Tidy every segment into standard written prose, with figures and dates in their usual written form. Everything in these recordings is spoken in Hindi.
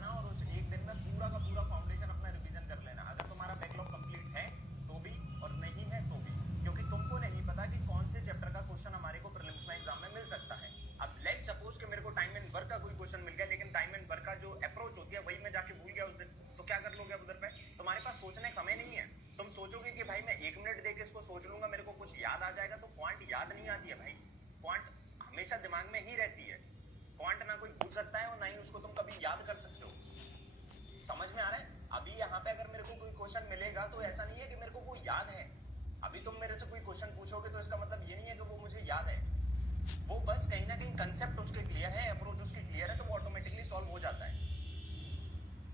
जाना और उस एक दिन में पूरा का पूरा फाउंडेशन अपना रिवीजन कर लेना। अगर तुम्हारा बैकलॉग कंप्लीट है तो भी और नहीं है तो भी, क्योंकि तुमको नहीं पता कि कौन से चैप्टर का क्वेश्चन हमारे को प्रीलिम्स में एग्जाम में मिल सकता है। अब लेट सपोज कि मेरे को टाइम एंड वर्क का कोई क्वेश्चन मिल गया, लेकिन टाइम एंड वर्क का जो अप्रोच होती है वही मैं जाके भूल गया उस दिन, तो क्या कर लोगे? उधर पे तुम्हारे पास सोचने समय नहीं है। तुम सोचोगे कि भाई मैं 1 मिनट देके इसको सोच लूंगा, मेरे को कुछ याद आ जाएगा, तो क्वांट याद नहीं आती है भाई। क्वांट हमेशा दिमाग में ही रहती है। क्वांट ना कोई भूल सकता है और ना ही उसको तुम कभी याद कर सकते हो। समझ में आ रहा है? अभी यहाँ पे अगर मेरे को कोई क्वेश्चन मिलेगा तो ऐसा नहीं है कि मेरे को वो याद है। अभी तुम मेरे से कोई क्वेश्चन पूछोगे तो इसका मतलब ये नहीं है कि वो मुझे याद है। वो बस कहीं ना कहीं कंसेप्ट उसके क्लियर है, अप्रोच उसके क्लियर है, तो वो ऑटोमेटिकली सॉल्व हो जाता है।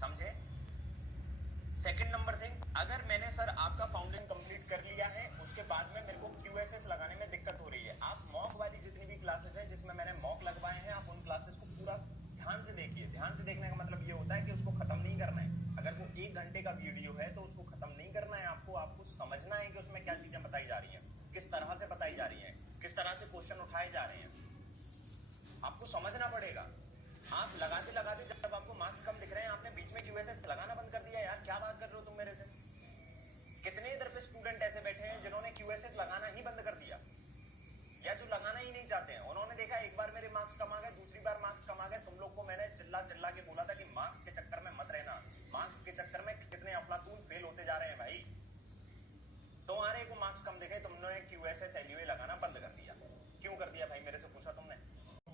समझे? सेकंड नंबर थिंग, अगर मैंने सर आपका फाउंडेशन कंप्लीट कर लिया है, उसके बाद में मेरे को क्यूएसएस लगाने में दिक्कत हो रही है, आप मॉक वाली जितनी भी क्लासेस हैं जिसमें मैंने मॉक लगवाए हैं, आप उन क्लासेस को पूरा ध्यान से देखिए। ध्यान से देखने का मतलब ये होता है कि उसको खत्म नहीं करना है। अगर वो 1 घंटे का वीडियो है तो उसको खत्म नहीं करना है आपको। आपको समझना है कि उसमें क्या चीजें बताई जा रही हैं, किस तरह से बताई जा रही हैं, किस तरह से क्वेश्चन उठाए जा रहे हैं, आपको समझना पड़ेगा। आप लगाते लगाते जब आपको मार्क्स कम दिख रहे हैं, आपने बीच में क्यूएसएस लगाना बंद कर दिया। यार क्या बात कर रहे हो तुम मेरे से? कितने इधर पे स्टूडेंट ऐसे बैठे हैं जिन्होंने क्यूएसएस लगाना ही बंद कर दिया, या जो लगाना ही नहीं चाहते हैं। उन्होंने देखा एक बार मेरे मार्क्स कम आ गए, दूसरी बार मार्क्स कम आ गए। तुम लोग को मैंने चिल्ला चिल्ला के बोला था कि मार्क्स के चक्कर में मत रहना। मार्क्स के चक्कर में कितने अफलातून फेल होते जा रहे हैं भाई। तुम्हारे को मार्क्स कम दिखे, तुमने क्यूएसएस एलयूए लगाना बंद कर दिया। क्यों कर दिया भाई? मेरे से पूछा तुमने?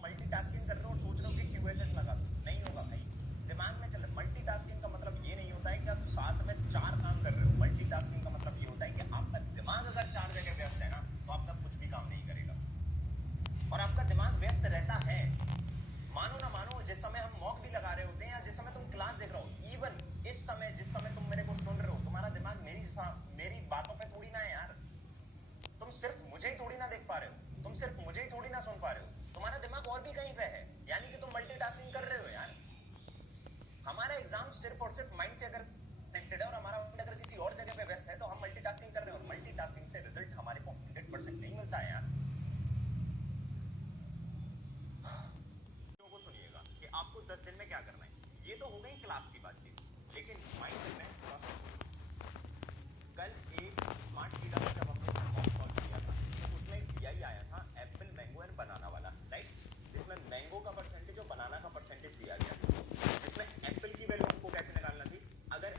मल्टीटास्किंग कर रहे हो और सोच रहे हो कि क्यूएसएस लगा दो, नहीं होगा भाई। दिमाग में चल, मल्टीटास्किंग का मतलब ये नहीं होता है कि आप साथ में 4 काम कर रहे हो। मल्टीटास्किंग का मतलब ये होता है कि आपका दिमाग अगर 4 जगह व्यस्त है ना, तो आपका कुछ भी काम नहीं करेगा। और आपका दिमाग व्यस्त रहता है, मानो ना मानो। जिस समय हम मॉक भी लगा रहे होते हैं या जिस समय तुम क्लास देख रहे हो, इवन इस समय जिस समय तुम मेरे को सुन रहे हो, तुम्हारा दिमाग मेरी बातों पे थोड़ी ना है यार। तुम सिर्फ मुझे ही थोड़ी ना देख पा रहे हो, तुम सिर्फ मुझे ही थोड़ी ना सुन पा रहे हो, तुम्हारा दिमाग और भी कहीं पे है। यानी कि तुम मल्टीटास्किंग कर रहे हो यार। हमारा एग्जाम सिर्फ और सिर्फ माइंड से अगर कनेक्टेड है और हमारा माइंड अगर किसी और जगह पे व्यस्त है, तो हम मल्टीटास्किंग कर रहे हैं। और मल्टीटास्किंग से रिजल्ट हमारे को 100% नहीं मिलता है यार। को सुनिएगा कि आपको 10 दिन में क्या करना है। ये तो हो गई क्लास की बातचीत, लेकिन माइंड में कल एक स्मार्ट कीड़ा का जब हम लोग ने मॉक सॉल्व किया था, तो उसमें एक DI आया था, एप्पल, मैंगो एंड बनाना वाला, राइट? जिसमें मैंगो का परसेंटेज और बनाना का परसेंटेज दिया गया था। जिसमें एप्पल की वैल्यू हमको कैसे निकालना थी? अगर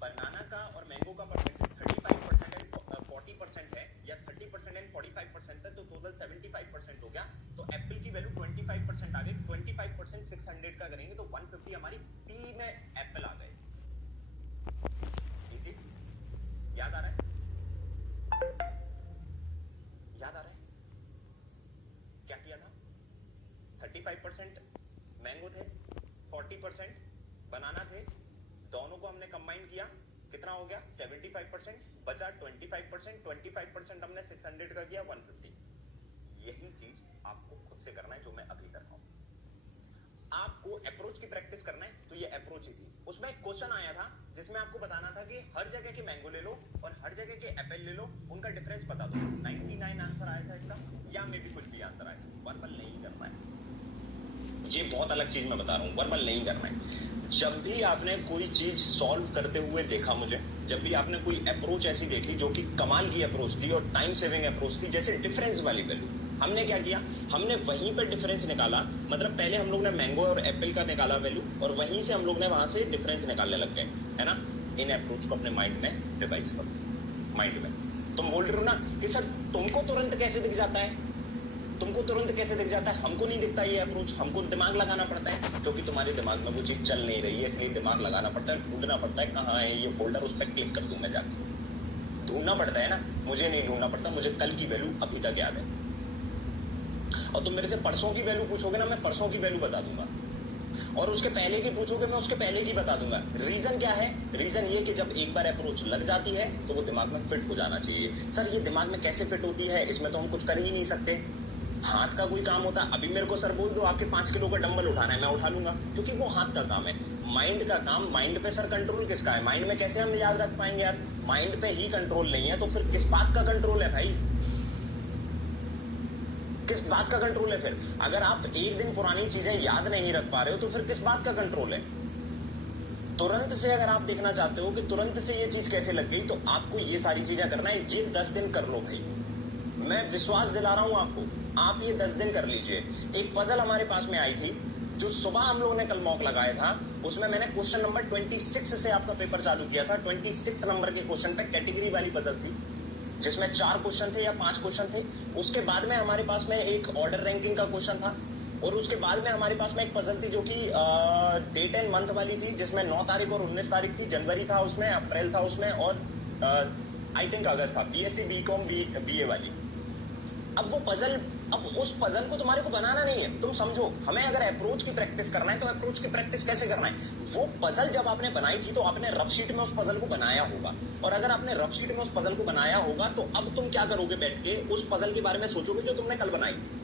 बनाना का और मैंगो का परसेंटेज 35% एंड 40% है, या 30% एंड 45% है, तो टोटल 75% हो गया। तो एप्पल की वैल्यू 25% आ गई। 25% 600 का करेंगे तो 150 हमारी P में एप्पल आ गए। इजी? याद आ रहा है? याद आ रहा है क्या किया था? 35% मैंगो थे, 40% बनाना थे, दोनों को हमने कंबाइन किया, कितना हो गया? 75%, बचा 25%। 25% हमने 600 का किया, 150। यही चीज आपको खुद से करना है, जो मैं अभी कर रहा हूं। आपको अप्रोच की प्रैक्टिस करना है, तो ये अप्रोच ही थी। उसमें एक क्वेश्चन आया था जिसमें आपको बताना था कि हर जगह के मैंगो ले लो और हर जगह के एप्पल ले लो, उनका डिफरेंस बता दो। 99 आंसर आया था इसका, या मे भी कुछ भी आंसर आया। वर्बल नहीं करना है, ये बहुत अलग चीज मैं बता रहा हूँ। वर्बल नहीं करना है। जब भी आपने कोई चीज सॉल्व करते हुए देखा मुझे, जब भी आपने कोई अप्रोच ऐसी देखी जो कि कमाल की अप्रोच थी और टाइम सेविंग अप्रोच थी, जैसे डिफरेंस वाली वैल्यू, हमने क्या किया? हमने वहीं पर डिफरेंस निकाला। मतलब पहले हम लोग ने मैंगो और एप्पल का निकाला वैल्यू, और वहीं से हम लोग ने वहां से डिफरेंस निकालने लग गए, है ना? इन अप्रोच को अपने माइंड में रिवाइज करो। माइंड में तुम बोल रहे हो ना कि सर तुमको तुरंत कैसे दिख जाता है, तुमको तुरंत कैसे दिख जाता है? हमको नहीं दिखता ये अप्रोच, हमको दिमाग लगाना पड़ता है, क्योंकि तुम्हारे दिमाग में वो चीज चल नहीं रही है, इसलिए दिमाग लगाना पड़ता है, ढूंढना पड़ता है कहाँ है ये फोल्डर, उस पर क्लिक कर दूं मैं जाकर। ढूंढना पड़ता है ना, मुझे नहीं ढूंढना पड़ता, मुझे कल की वैल्यू अभी तक याद है। और तुम मेरे से परसों की वैल्यू पूछोगे ना, मैं परसों की वैल्यू बता दूंगा, और उसके पहले की पूछोगे, मैं उसके पहले की बता दूंगा। रीजन क्या है? रीजन ये कि जब एक बार अप्रोच लग जाती है तो वो दिमाग में फिट हो जाना चाहिए। सर ये दिमाग में कैसे फिट होती है? इसमें तो हम कुछ कर ही नहीं सकते, हाथ का कोई काम होता। अभी मेरे को सर बोल दो आपके 5 किलो का डंबल उठाना है, मैं उठा लूंगा, क्योंकि वो हाथ का काम है। माइंड का काम, माइंड पे सर कंट्रोल किसका है? माइंड में कैसे हम याद रख पाएंगे यार? माइंड पे ही कंट्रोल नहीं है, तो फिर किस बात का कंट्रोल है भाई? किस बात का कंट्रोल है फिर? अगर आप एक दिन पुरानी चीजें याद नहीं रख पा रहे हो तो फिर किस बात का कंट्रोल है? तुरंत से अगर आप देखना चाहते हो कि तुरंत से ये चीज कैसे लग गई, तो आपको ये सारी चीजें करना है। ये 10 दिन कर लो भाई, मैं विश्वास दिला रहा हूं आपको, आप ये 10 दिन कर लीजिए। एक पजल हमारे पास में आई थी जो सुबह हम लोगों ने कल मॉक लगाया था, उसमें मैंने क्वेश्चन नंबर 26 से आपका पेपर चालू किया था। 26 नंबर के क्वेश्चन पे कैटेगरी वाली पजल थी जिसमें 4 क्वेश्चन थे या 5 क्वेश्चन थे। उसके बाद में हमारे पास में एक ऑर्डर रैंकिंग का क्वेश्चन था, और उसके बाद में हमारे पास में एक पजल थी जो कि डेट एंड मंथ वाली थी, जिसमें 9 तारीख और 19 तारीख थी। जनवरी था उसमें, अप्रैल था उसमें, और आई थिंक अगस्त था। बीएससी बीकॉम बीए वाली। अब वो पजल, अब उस पजल को तुम्हारे को बनाना नहीं है, तुम समझो। हमें अगर अप्रोच की प्रैक्टिस करना है तो अप्रोच की प्रैक्टिस कैसे करना है? वो पजल जब आपने बनाई थी तो आपने रफ शीट में उस पजल को बनाया होगा, और अगर आपने रफ शीट में उस पजल को बनाया होगा तो अब तुम क्या करोगे? बैठ के उस पजल के बारे में सोचोगे जो तुमने कल बनाई थी,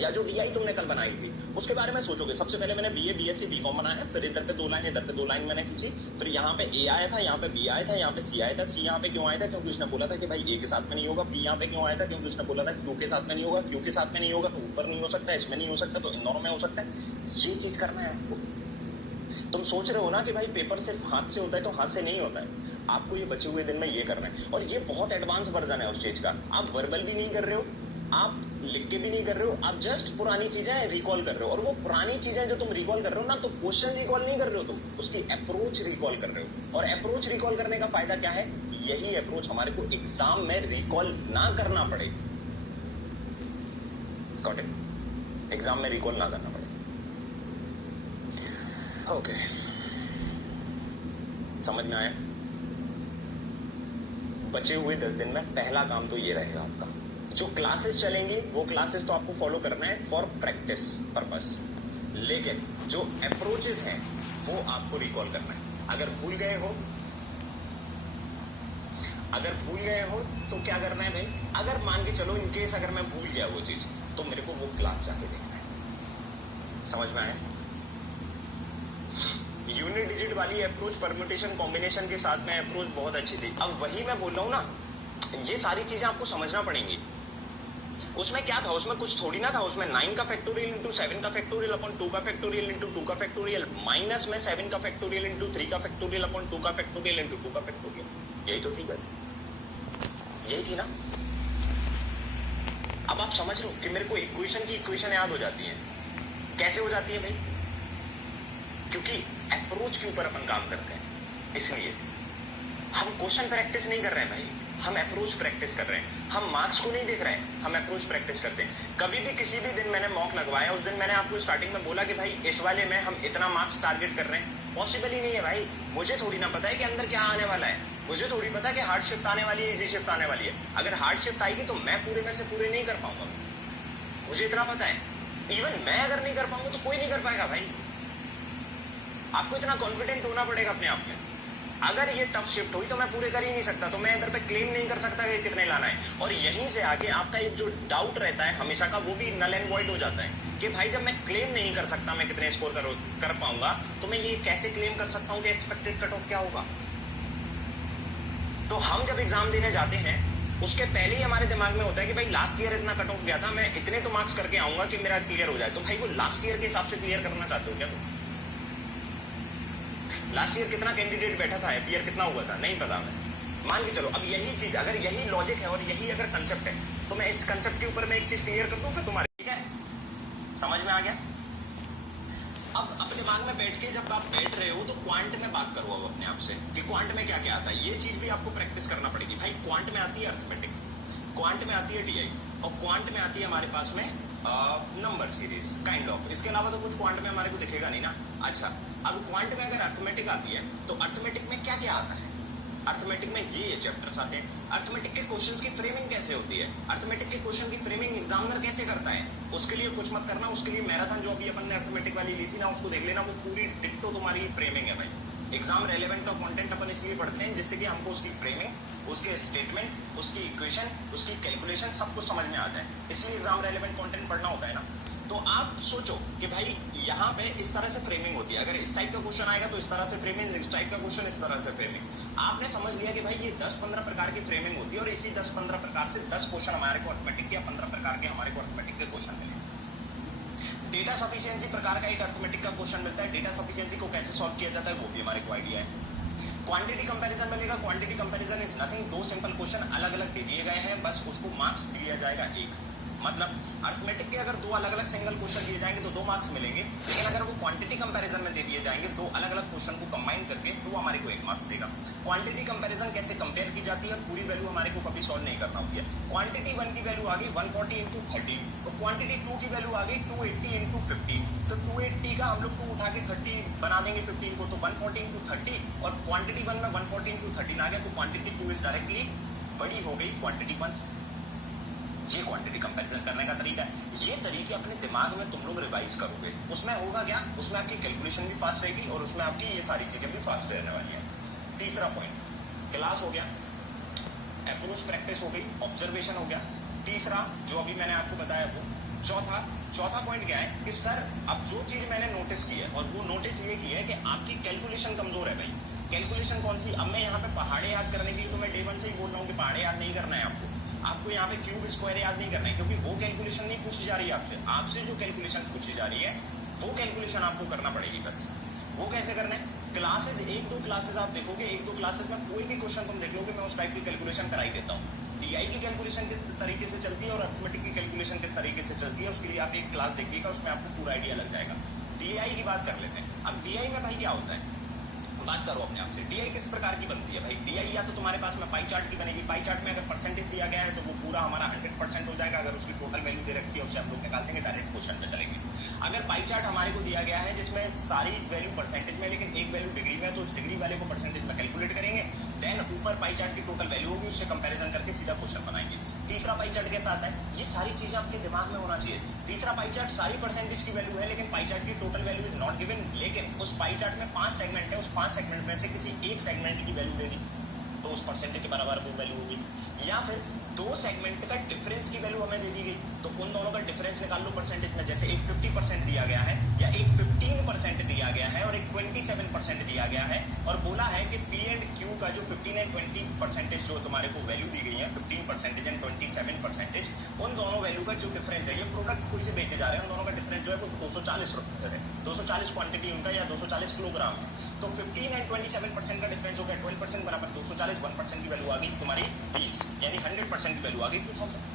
या जो डीआई तुमने कल बनाई थी उसके बारे में सोचोगे। सबसे पहले मैंने बीए बीएससी बीकॉम बनाया, फिर इधर पे 2 लाइन, इधर पे 2 लाइन मैंने खींची, फिर यहाँ पे ए आया था, यहाँ पे बी आया था, यहाँ पे सी आया था। सी यहाँ पे क्यों आया था? क्योंकि उसने बोला था कि भाई ए के साथ में नहीं होगा। बी यहाँ पे क्यों आया था? क्योंकि उसने बोला था क्यू के साथ में नहीं होगा। क्यू के साथ में नहीं होगा तो ऊपर नहीं हो सकता, इसमें नहीं हो सकता तो इन दोनों में हो सकता है। ये चीज करना है आपको। तुम सोच रहे हो ना कि भाई पेपर सिर्फ हाथ से होता है, तो हाथ से नहीं होता है। आपको ये बचे हुए दिन में ये करना है, और ये बहुत एडवांस वर्जन है उस चीज का। आप वर्बल भी नहीं कर रहे हो, आप लिख के भी नहीं कर रहे हो, आप जस्ट पुरानी चीजें रिकॉल कर रहे हो। और वो पुरानी चीजें जो तुम रिकॉल कर रहे हो ना, तो क्वेश्चन रिकॉल नहीं कर रहे हो, तुम उसकी अप्रोच रिकॉल कर रहे हो। और अप्रोच रिकॉल करने का फायदा क्या है? यही अप्रोच हमारे को एग्जाम में रिकॉल ना करना पड़े। Got it? एग्जाम में रिकॉल ना करना पड़े। ओके, समझ में आया? बचे हुए 10 दिन में पहला काम तो ये रहेगा आपका। जो क्लासेस चलेंगी वो क्लासेस तो आपको फॉलो करना है फॉर प्रैक्टिस पर्पस, लेकिन जो अप्रोचेस हैं वो आपको रिकॉल करना है। अगर भूल गए हो तो क्या करना है भाई? अगर मान के चलो इनकेस अगर मैं भूल गया वो चीज, तो मेरे को वो क्लास जाके देखना है। समझ में आया? यूनिट डिजिट वाली अप्रोच परम्यूटेशन कॉम्बिनेशन के साथ में अप्रोच बहुत अच्छी थी। अब वही मैं बोल रहा हूं ना, ये सारी चीजें आपको समझना पड़ेंगी। उसमें क्या था? उसमें कुछ थोड़ी ना था। उसमें 9 का फैक्टोरियल इंटू 7 का फैक्टोरियल अपॉन 2 का फैक्टोरियल इंटू 2 का फैक्टोरियल, माइनस में 7 का फैक्टोरियल इंटू 3 का फैक्टोरियल अपॉन 2 का फैक्टोरियल इंटू 2 का फैक्टोरियल। यही तो थी भाई, यही थी ना। अब आप समझ रहे हो कि मेरे को इक्वेशन की इक्वेशन याद हो जाती है। कैसे हो जाती है भाई? क्योंकि अप्रोच के ऊपर अपन काम करते हैं, इसलिए हम क्वेश्चन प्रैक्टिस नहीं कर रहे हैं भाई, हम अप्रोच प्रैक्टिस कर रहे हैं। हम मार्क्स को नहीं देख रहे हैं, हम अप्रोच प्रैक्टिस करते हैं। कभी भी किसी भी दिन मैंने मॉक लगवाया, उस दिन मैंने आपको स्टार्टिंग में बोला कि भाई इस वाले में हम इतना मार्क्स टारगेट कर रहे हैं। पॉसिबल ही नहीं है भाई। मुझे थोड़ी ना पता है कि अंदर क्या आने वाला है, मुझे थोड़ी पता है कि हार्ड शिफ्ट आने वाली है, इजी शिफ्ट आने वाली है। अगर हार्ड शिफ्ट आएगी तो मैं पूरे में से पूरे नहीं कर पाऊंगा, मुझे इतना पता है। इवन मैं अगर नहीं कर पाऊंगा तो कोई नहीं कर पाएगा भाई। आपको इतना कॉन्फिडेंट होना पड़ेगा अपने आप में। अगर ये टफ शिफ्ट हुई तो मैं पूरे कर ही नहीं सकता, तो मैं इधर पे क्लेम नहीं कर सकता कि कितने लाना है। और यहीं से आगे आपका एक जो डाउट रहता है हमेशा का, वो भी नल एंड वॉइड हो जाता है कि भाई जब मैं क्लेम नहीं कर सकता मैं कितने स्कोर कर पाऊंगा, तो मैं ये कैसे क्लेम कर सकता हूँ कि एक्सपेक्टेड कट ऑफ क्या होगा। तो हम जब एग्जाम देने जाते हैं उसके पहले ही हमारे दिमाग में होता है कि भाई लास्ट ईयर इतना कट ऑफ गया था, मैं इतने तो मार्क्स करके आऊंगा कि मेरा क्लियर हो जाए। तो भाई वो लास्ट ईयर के हिसाब से क्लियर करना चाहते हो क्या तुम? लास्ट ईयर कितना कैंडिडेट बैठा था, एपीआर कितना हुआ था, नहीं पता मैं। मान के चलो अब यही चीज, अगर यही लॉजिक है और यही अगर कंसेप्ट है, तो मैं इस कंसेप्ट के ऊपर मैं एक चीज क्लियर कर दूं फिर तुम्हारे, ठीक है? समझ में आ गया? अब अपने दिमाग में बैठ के जब आप बैठ रहे हो तो क्वांट में बात करो अब अपने आप से कि क्वांट में क्या क्या आता है। ये चीज भी आपको प्रैक्टिस करना पड़ेगी भाई। क्वांट में आती है अर्थमेटिक, क्वांट में आती है डीआई, और क्वांट में आती है हमारे पास में नंबर सीरीज काइंड ऑफ। इसके अलावा तो कुछ क्वांट में हमारे को दिखेगा नहीं ना। अच्छा, अब क्वांट में अगर अर्थमेटिक आती है तो अर्थमेटिक में क्या क्या आता है? अर्थमेटिक में ये चैप्टर्स आते हैं। अर्थमेटिक के क्वेश्चंस की फ्रेमिंग कैसे होती है, अर्थमेटिक के क्वेश्चन की फ्रेमिंग एग्जामिनर कैसे करता है, उसके लिए कुछ मत करना। उसके लिए मैराथन जो अभी अपन ने अर्थमेटिक वाली ली थी ना, उसको देख लेना, वो पूरी डिट्टो तुम्हारी फ्रेमिंग है भाई। एग्जाम रेलेवेंट का कंटेंट अपन इसलिए पढ़ते हैं जिससे कि हमको उसकी फ्रेमिंग, उसके स्टेटमेंट, उसकी इक्वेशन, उसकी कैलकुलेशन सब कुछ समझ में आता है। इसलिए एग्जाम रेलेवेंट कंटेंट पढ़ना होता है ना। तो आप सोचो कि भाई यहाँ पे इस तरह से फ्रेमिंग होती है, अगर इस टाइप का क्वेश्चन आएगा तो इस तरह से फ्रेमिंग, इस टाइप का क्वेश्चन इस तरह से फ्रेमिंग। आपने समझ लिया कि भाई ये 10-15 प्रकार की फ्रेमिंग होती है, और इसी 10-15 प्रकार से 10 क्वेश्चन हमारे को अर्थमेटिक के, 15 प्रकार के हमारे को अर्थमेटिक के क्वेश्चन मिले। डेटा सफिशिएंसी प्रकार का एक अर्थमेटिक का क्वेश्चन मिलता है, डेटा सफिशिएंसी को कैसे सॉल्व किया जाता है वो भी हमारे को आइडिया है। क्वांटिटी कंपैरिजन मिलेगा, क्वांटिटी कंपैरिजन इज नथिंग, दो सिंपल क्वेश्चन अलग अलग दे दिए गए हैं, बस उसको मार्क्स दिया जाएगा एक। मतलब अर्थमेटिक के अगर दो अलग अलग सिंगल क्वेश्चन दिए जाएंगे तो 2 मार्क्स मिलेंगे, लेकिन अगर वो क्वांटिटी कंपैरिजन में दे दिए जाएंगे दो अलग अलग क्वेश्चन को कंबाइन करके तो वो हमारे को 1 मार्क्स देगा। क्वांटिटी कंपैरिजन कैसे कंपेयर की जाती है, पूरी वैल्यू हमारे को कभी सॉल्व नहीं करना होती है। क्वांटिटी 1 की वैल्यू आ गई 140 इंटू 13, तो क्वांटिटी 2 की वैल्यू आ गई 280 इंटू 15, तो 280 का हम लोग 2 उठा के 30 बना देंगे 15 को, तो 140 इंटू 30, और क्वांटिटी 1 में 140 इंटू 13 आ गया, तो क्वांटिटी 2 इज डायरेक्टली बड़ी हो गई क्वांटिटी 1 से। ये क्वांटिटी कंपैरिजन करने का तरीका है। ये तरीके अपने दिमाग में तुम लोग रिवाइज करोगे, उसमें होगा क्या, उसमें आपकी कैलकुलेशन भी फास्ट रहेगी और उसमें आपकी ये सारी चीजें भी फास्ट रहने वाली है। तीसरा पॉइंट क्लास हो गया, अप्रोच प्रैक्टिस हो गई, ऑब्जर्वेशन हो गया। तीसरा जो अभी मैंने आपको बताया वो। चौथा पॉइंट क्या है कि सर अब जो चीज मैंने नोटिस की है, और वो नोटिस ये की है कि आपकी कैलकुलेशन कमजोर है भाई। कैलकुलेशन कौन सी, अब मैं यहाँ पे पहाड़े याद करने के लिए तो मैं डे 1 से ही बोल रहा हूँ कि पहाड़े याद नहीं करना है आपको यहाँ पे क्यूब स्क्वायर याद नहीं करना है, क्योंकि वो कैलकुलेशन नहीं पूछी जा रही है आपसे जो कैलकुलेशन पूछी जा रही है वो कैलकुलेशन आपको करना पड़ेगी। बस वो कैसे करना है, क्लासेस 1-2 क्लासेस आप देखोगे, 1-2 क्लासेस में कोई भी क्वेश्चन तुम देख लोगे मैं उस टाइप की कैलकुलेशन कराई देता हूँ। डीआई की कैलकुलेशन किस तरीके से चलती है और अर्थमेटिक की कैलकुलेशन किस तरीके से चलती है, उसके लिए आप एक क्लास देखिएगा, उसमें आपको पूरा आइडिया लग जाएगा। डीआई की बात कर लेते हैं। अब डीआई में भाई क्या होता है, बात करो अपने आप से, डीआई किस प्रकार की बनती है भाई। डीआई या तो तुम्हारे पास में पाई चार्ट की बनेगी, पाई चार्ट में अगर परसेंटेज दिया गया है तो वो पूरा हमारा 100% हो जाएगा, अगर उसकी टोटल वैल्यू दे रखी है उससे हम लोग निकाल देंगे, डायरेक्ट क्वेश्चन पे चलेंगे। अगर पाई चार्ट हमारे को दिया गया है जिसमें सारी वैल्यू परसेंटेज में लेकिन एक वैल्यू डिग्री में, तो उस डिग्री वाले को परसेंटेज में कैलकुलेट करेंगे, देन ऊपर पाई चार्ट की टोटल वैल्यू होगी, उससे कंपैरिजन करके सीधा क्वेश्चन बनाएंगे। तीसरा पाई चार्ट के साथ है, ये सारी चीजें आपके दिमाग में होना चाहिए। तीसरा पाई चार्ट सारी परसेंटेज की वैल्यू है लेकिन पाई चार्ट की total value is not given, लेकिन उस पाई चार्ट में 5 सेगमेंट है, उस 5 सेगमेंट में से किसी एक सेगमेंट की वैल्यू दे दी तो उस परसेंटेज के बराबर वो वैल्यू होगी, या फिर 2 सेगमेंट का डिफरेंस की वैल्यू हमें दे दी गई तो उन दोनों का डिफरेंस निकाल लो परसेंटेज में, जैसे एक 50% दिया गया है या एक 15% दिया गया है और एक 27% दिया गया है, और बोला है कि पी एंड क्यू का जो 15 एंड 20% जो तुम्हारे को वैल्यू दी गई है 15% एंड 27%, उन दोनों वैल्यू का जो डिफरेंस है, ये प्रोडक्ट कोई से बेचे जा रहे हैं, उन दोनों का डिफरेंस जो है वो 240 रुपये है, 240 क्वांटिटी उनका या 240 किलोग्राम, तो 15 एंड 27% का डिफरेंस हो गया 12% बराबर 240, 1% की वैल्यू आ गई तुम्हारी 20, यानी 100% की वैल्यू आ गई 2000।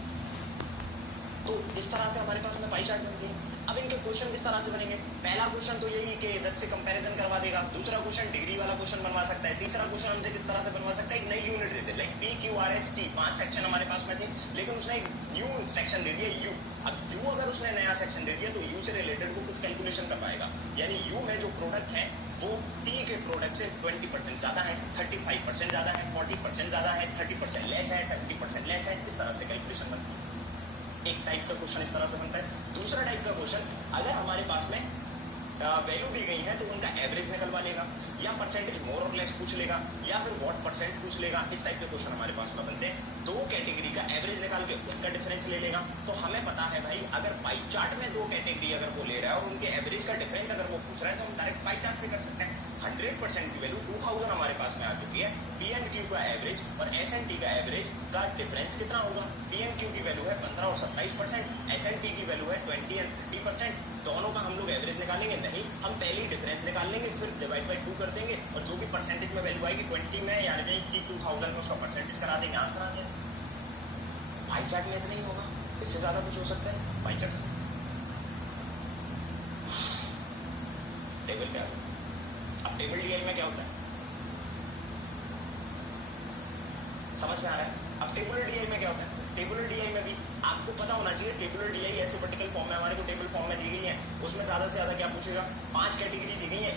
तो इस तरह से हमारे पास में पाई चार्ट बनती है। अब इनके क्वेश्चन किस तरह से बनेंगे, पहला क्वेश्चन तो यही कि इधर से कंपैरिजन करवा देगा, दूसरा क्वेश्चन डिग्री वाला क्वेश्चन बनवा सकता है, तीसरा क्वेश्चन हमसे किस तरह से बनवा सकता है, एक नई यूनिट दे दे, like P Q R S T 5 section हमारे पास में थे, लेकिन उसने एक न्यू सेक्शन दे दिया यू। अब यू अगर उसने नया सेक्शन दे दिया तो यू से रिलेटेड वो कुछ कैलकुलेशन कर पाएगा, यानी यू में जो प्रोडक्ट है वो पी के प्रोडक्ट से 20% ज्यादा है, 35% ज्यादा है, 40% ज्यादा है, 30% लेस है, 70% लेस है, इस तरह से कैलकुलेशन बनती है। एक टाइप का क्वेश्चन इस तरह से बनता है। दूसरा टाइप का क्वेश्चन, अगर हमारे पास में वैल्यू दी गई है तो उनका एवरेज निकलवा लेगा, या परसेंटेज मोर और लेस पूछ लेगा, या फिर व्हाट परसेंट पूछ लेगा, इस टाइप के क्वेश्चन हमारे पास में बनते हैं। 2 कैटेगरी का एवरेज निकाल के उनका डिफरेंस ले लेगा, तो हमें पता है भाई अगर पाई चार्ट में 2 कैटेगरी अगर वो ले रहा है और उनके एवरेज का डिफरेंस अगर वो पूछ रहा है तो हम डायरेक्ट पाई चार्ट से कर सकते हैं। 100% की वैल्यू 2000 हमारे पास में आ चुकी है, पी एंड क्यू का एवरेज और एस एंड टी का एवरेज का डिफरेंस कितना होगा, पी एंड क्यू की वैल्यू है 15 और 27%, एस एंड टी की वैल्यू है 20 एंड 30%, दोनों का हम लोग एवरेज निकालेंगे नहीं, हम पहले ही डिफरेंस निकाल लेंगे, फिर डिवाइड बाई 2 कर देंगे और जो भी परसेंटेज में वैल्यू आएगी 20 में यानी कि 2000 में उसका परसेंटेज करा देंगे, आंसर आ जाए। पाई चार्ट में इतना ही होगा, इससे ज्यादा कुछ हो सकता है पाई चार्ट। टेबल क्या है, अब टेबल डीआई में क्या होता है समझ में आ रहा है। अब टेबुलर डीआई में क्या होता है, टेबुलर डीआई में भी आपको पता होना चाहिए, टेबुलर डीआई ऐसे वर्टिकल फॉर्म में हमारे को टेबल फॉर्म में दी गई है, उसमें ज्यादा से ज्यादा क्या पूछेगा, 5 कैटेगरी दी गई है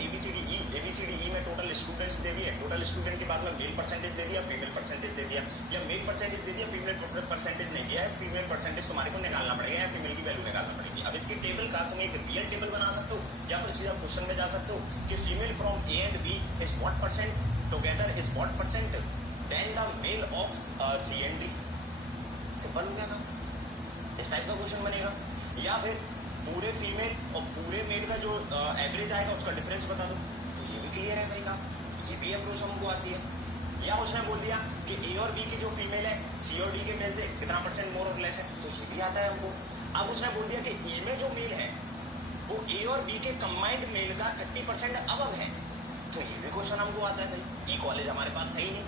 एबीसीडी में टोटल स्टूडेंट्स दे दिए, टोटल स्टूडेंट के बाद में मेल परसेंटेज दे दिया, फीमेल परसेंटेज दे दिया, या मेल परसेंटेज दे दिया, फीमेल परसेंटेज नहीं दिया है, फीमेल परसेंटेज तुम्हारे को निकालना पड़ेगा या फीमेल की वैल्यू निकालना पड़ेगी। अब इसकी टेबल का तुम एक रियल टेबल बना सकते हो या फिर सीधा क्वेश्चन में जा सकते हो कि female from A and B is what percent together is what percent then the male of C and D. Simple हो गया ना, इस टाइप का क्वेश्चन बनेगा। या फिर पूरे फीमेल और पूरे मेल का जो एवरेज आएगा उसका डिफरेंस बता दो, तो ये भी क्लियर है भाई का, ये भी अप्रोच हमको आती है। या उसने बोल दिया कि ए और बी की जो फीमेल है सी और डी के मेल से कितना % मोर और लेस है, तो ये भी आता है हमको। अब उसने बोल दिया कि ई में जो मेल है वो ए और बी के कंबाइंड मेल का 30% अबव है, तो ये भी क्वेश्चन हमको आता है भाई। ई कॉलेज हमारे पास था ही नहीं,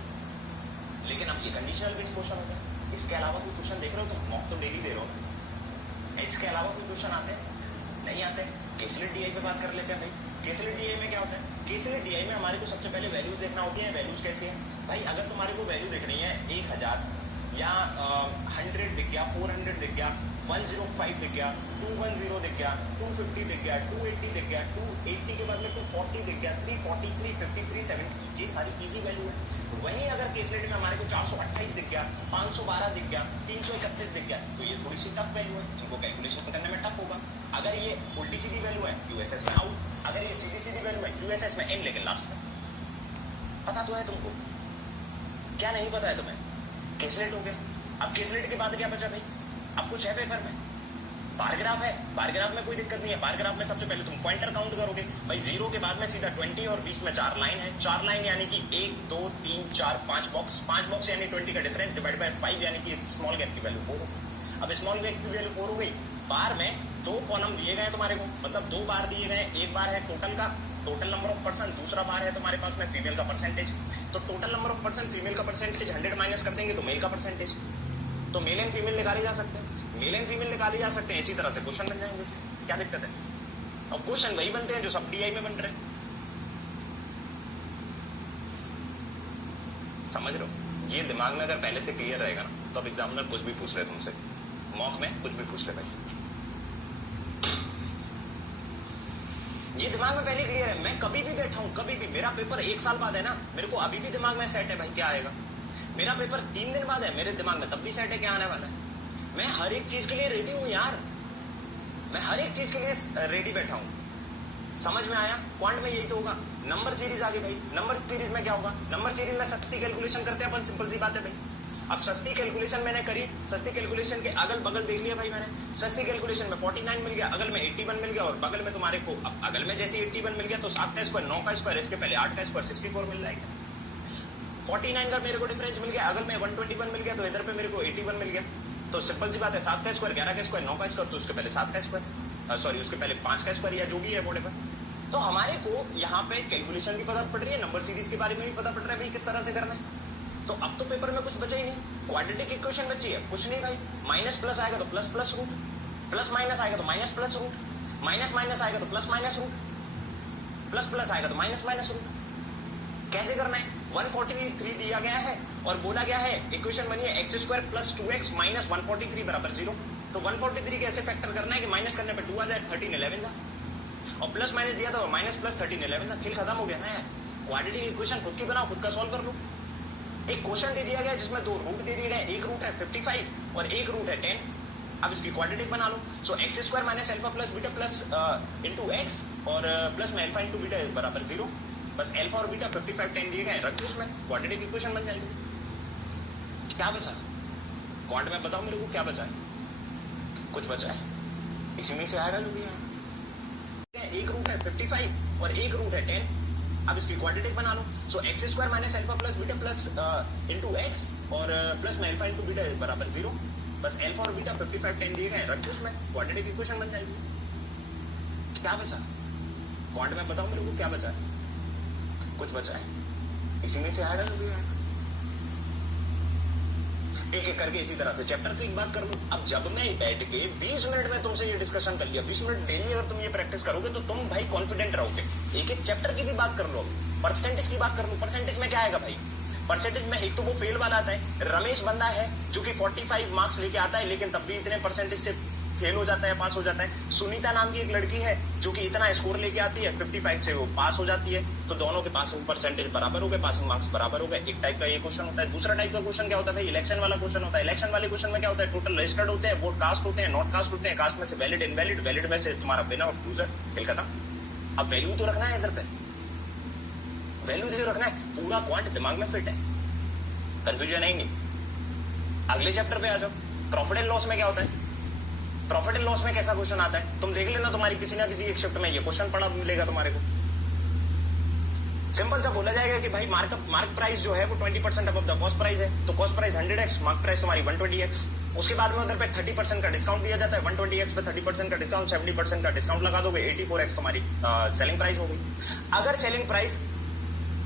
लेकिन अब ये कंडीशनल बेस्ड क्वेश्चन हो गया। इसके अलावा कोई क्वेश्चन देख रहे हो तो मॉक तो डेली दे रहे हो, इसके अलावा कोई क्वेश्चन आते हैं नहीं आते। केसलेट डीआई पे बात कर लेते हैं भाई। केसलेट डीआई में क्या होता है? केसलेट डीआई में हमारे को सबसे पहले वैल्यूज देखना होती है। वैल्यूज कैसी है भाई? अगर तुम्हारे को वैल्यू देख रही है 1000 या 100 दिख गया, 400 दिख गया, 105 दिख गया, 210 दिख गया, 250 दिख गया, 280 दिख गया, 280 के बाद में 240 दिख गया, 340, 350, 370, ये सारी इजी वैल्यू है। वहीं अगर केसलेट में हमारे को 428 दिख गया, 512 दिख गया, 331 दिख गया, तो ये थोड़ी सी टफ वैल्यू है, इनको कैलकुलेशन करने में टफ होगा। अगर ये उल्टी सीधी वैल्यू है यूएसएस में आउट, अगर ये सीधी सीधी वैल्यू है यूएसएस में इन, लेकिन लास्ट में पता तो है तुमको, क्या नहीं पता है तुम्हें? केसलेट हो गया। अब केसलेट के बाद क्या बचा भाई? अब कुछ है पेपर में, बार ग्राफ है। बार ग्राफ में कोई दिक्कत नहीं है। बार ग्राफ में सबसे पहले तुम पॉइंटर काउंट करोगे भाई, 0 के बाद में सीधा 20 और बीच में 4 लाइन है। 4 लाइन यानी कि 1 2 3 4 5 बॉक्स, 5 बॉक्स यानी 20 का डिफरेंस डिवाइड बाय 5 यानी कि स्मॉल गैप की वैल्यू 4 होगी। अब स्मॉल गैप की वैल्यू 4 हो गई। बार में 2 कॉलम दिए गए तुम्हारे को, मतलब 2 बार दिए गए। एक बार है टोटल का, टोटल नंबर ऑफ पर्सन, दूसरा बार है तुम्हारे पास में फीमेल का परसेंटेज। तो total number of person female का परसेंटेज 100 माइनस कर देंगे तो मेल का परसेंटेज, तो मेल एंड फीमेल निकाले जा सकते हैं। मेल एंड फीमेल निकाले जा सकते हैं, इसी तरह से क्वेश्चन बन जाएंगे। क्या दिक्कत है? अब क्वेश्चन वही बनते हैं जो सब डीआई में बन रहे हैं, समझ रहे हो? ये दिमाग में अगर पहले से क्लियर रहेगा ना, तो अब एग्जामिनर कुछ भी पूछ ले तुमसे, मॉक में कुछ भी पूछ ले भाई, ये दिमाग में पहले क्लियर है। मैं कभी भी बैठा हूं, कभी भी, मेरा पेपर 1 साल बाद है ना, मेरे को अभी भी दिमाग में सेट है भाई क्या आएगा। मेरा पेपर 3 दिन बाद है, मेरे दिमाग में तब भी सेट है क्या आने वाला है। मैं हर एक चीज के लिए रेडी हूं यार, मैं हर एक चीज के लिए रेडी बैठा हूं। समझ में आया? क्वांट में यही तो होगा। नंबर सीरीज आ गई भाई। नंबर सीरीज में क्या होगा? नंबर सीरीज में सस्ती कैलकुलेशन करते हैं अपन, सिंपल सी बात है भाई। अब सस्ती कैलकुलेशन मैंने करी, सस्ती कैलकुलेशन के अगल बगल देख लिया भाई मैंने। सस्ती कैलकुलेशन में 49 मिल गया, अगल में 81 मिल गया, और बगल में तुम्हारे को अब अगल में जैसे 81 मिल गया तो 7 का स्क्वायर, 9 का स्क्वायर, इसके पहले 8 का स्क्वायर 64 मिल जाएगा। 49 का मेरे को डिफरेंस मिल गया, अगल में 121 मिल गया, तो इधर पे मेरे को 81 मिल गया। तो सिंपल सी बात है, 7 का स्क्वायर, 11 का स्क्वायर, 9 का स्क्वायर, तो उसके पहले 7 का स्क्वायर, सॉरी उसके पहले 5 का स्क्वायर या जो भी है व्हाटएवर। तो हमारे को यहाँ पे कैलकुलेशन भी पता पड़ रही है, नंबर सीरीज के बारे में भी पता पड़ रहा है भाई किस तरह से करना है। तो अब तो पेपर में कुछ बचा ही नहीं। क्वाड्रेटिक इक्वेशन बची है, कुछ नहीं भाई। माइनस प्लस आएगा तो plus plus root, plus minus आएगा तो minus plus root, minus minus आएगा तो plus minus root, plus plus आएगा तो माइनस माइनस रूट। कैसे करना है? 143 दिया गया है और बोला गया है इक्वेशन बनी है x square plus 2x minus 143 बराबर 0। तो 143 कैसे फैक्टर करना है कि माइनस करने पे 2 आ जाए, 13 11 था, और प्लस माइनस दिया था माइनस प्लस 13 11 था। खेल खत्म हो गया ना यार। क्वाड्रेटिक इक्वेशन खुद की बनाओ, खुद का सॉल्व कर लो। एक क्वेश्चन दे दिया गया जिसमें 2 रूट दे दिए गए, एक रूट है 55 और एक रूट है 10। अब इसकी क्वाड्रेटिक बना लो। So x square minus alpha plus beta plus into x और प्लस में अल्फा इंटू बीटा बराबर 0। बस अल्फा और बीटा 55 10 दिए गए, रख दो उसमें, क्वाड्रेटिक इक्वेशन बन जाएगी। क्या बचा क्वांट में? बताओ मेरे को क्या बचा है? कुछ बचा है? इसी में से आएगा जो भी है। एक रूट है 55 और एक रूट है 10। अब इसकी क्वाड्रेटिक बना लो। So x square minus alpha plus beta plus into x और प्लस में अल्फा इंटू बीटा बराबर 0। बस अल्फा और बीटा 55 10 दिए गए, रख दो उसमें, क्वाड्रेटिक इक्वेशन बन जाएगी। क्या बचा क्वांट में? बताओ मेरे को क्या बचा है? कुछ बचा है? इसी में से आएगा जो भी आएगा। एक एक करके इसी तरह से चैप्टर की बात कर लो। अब जब मैं बैठ के 20 मिनट में तुमसे ये डिस्कशन कर लिया, 20 मिनट डेली अगर तुम ये प्रैक्टिस करोगे तो तुम भाई कॉन्फिडेंट रहोगे। एक एक चैप्टर की भी बात कर लो। परसेंटेज की बात कर लो। परसेंटेज में क्या आएगा भाई? परसेंटेज में एक तो वो फेल वाला आता है। रमेश बंदा है जो कि 45 मार्क्स लेके आता है, लेकिन तब भी इतने परसेंटेज से फेल हो जाता है, पास हो जाता है। सुनीता नाम की एक लड़की है जो कि इतना स्कोर लेके आती है, 55 से वो पास हो जाती है। तो दोनों के पासिंग परसेंटेज बराबर हो गए, पासिंग मार्क्स बराबर हो गए। एक टाइप का ये क्वेश्चन होता है। दूसरा टाइप का क्वेश्चन क्या होता है भाई? इलेक्शन वाला क्वेश्चन होता है। इलेक्शन वाले क्वेश्चन में क्या होता है? टोटल रजिस्टर्ड होते हैं, वोट कास्ट होते हैं, नॉट कास्ट होते हैं, कास्ट में से वैलिड इनवैलिड, वैलिड में से तुम्हारा विनर और लूजर, खेल खत्म। अब वैल्यू तो रखना है इधर पे, वैल्यू तो रखना है। पूरा क्वांट दिमाग में फिट है, कंफ्यूजन है नहीं। अगले चैप्टर पे आ जाओ। प्रॉफिट एंड लॉस में क्या होता है? प्रॉफिट एंड लॉस में कैसा क्वेश्चन आता है तुम देख लेना, तुम्हारी किसी ना किसी एक शिफ्ट में ये क्वेश्चन पढ़ा मिलेगा तुम्हारे को। सिंपल सा बोला जाएगा कि भाई मार्क प्राइस जो है वो 20% अबव द कॉस्ट प्राइस है, तो cost price 100x, mark price तुम्हारी 120x। उसके बाद में उधर पे 30% का डिस्काउंट दिया जाता है, 120x पे 30% का डिस्काउंट, 70% का डिस्काउंट लगा दोगे, 84x तुम्हारी सेलिंग प्राइस हो गई। अगर सेलिंग प्राइस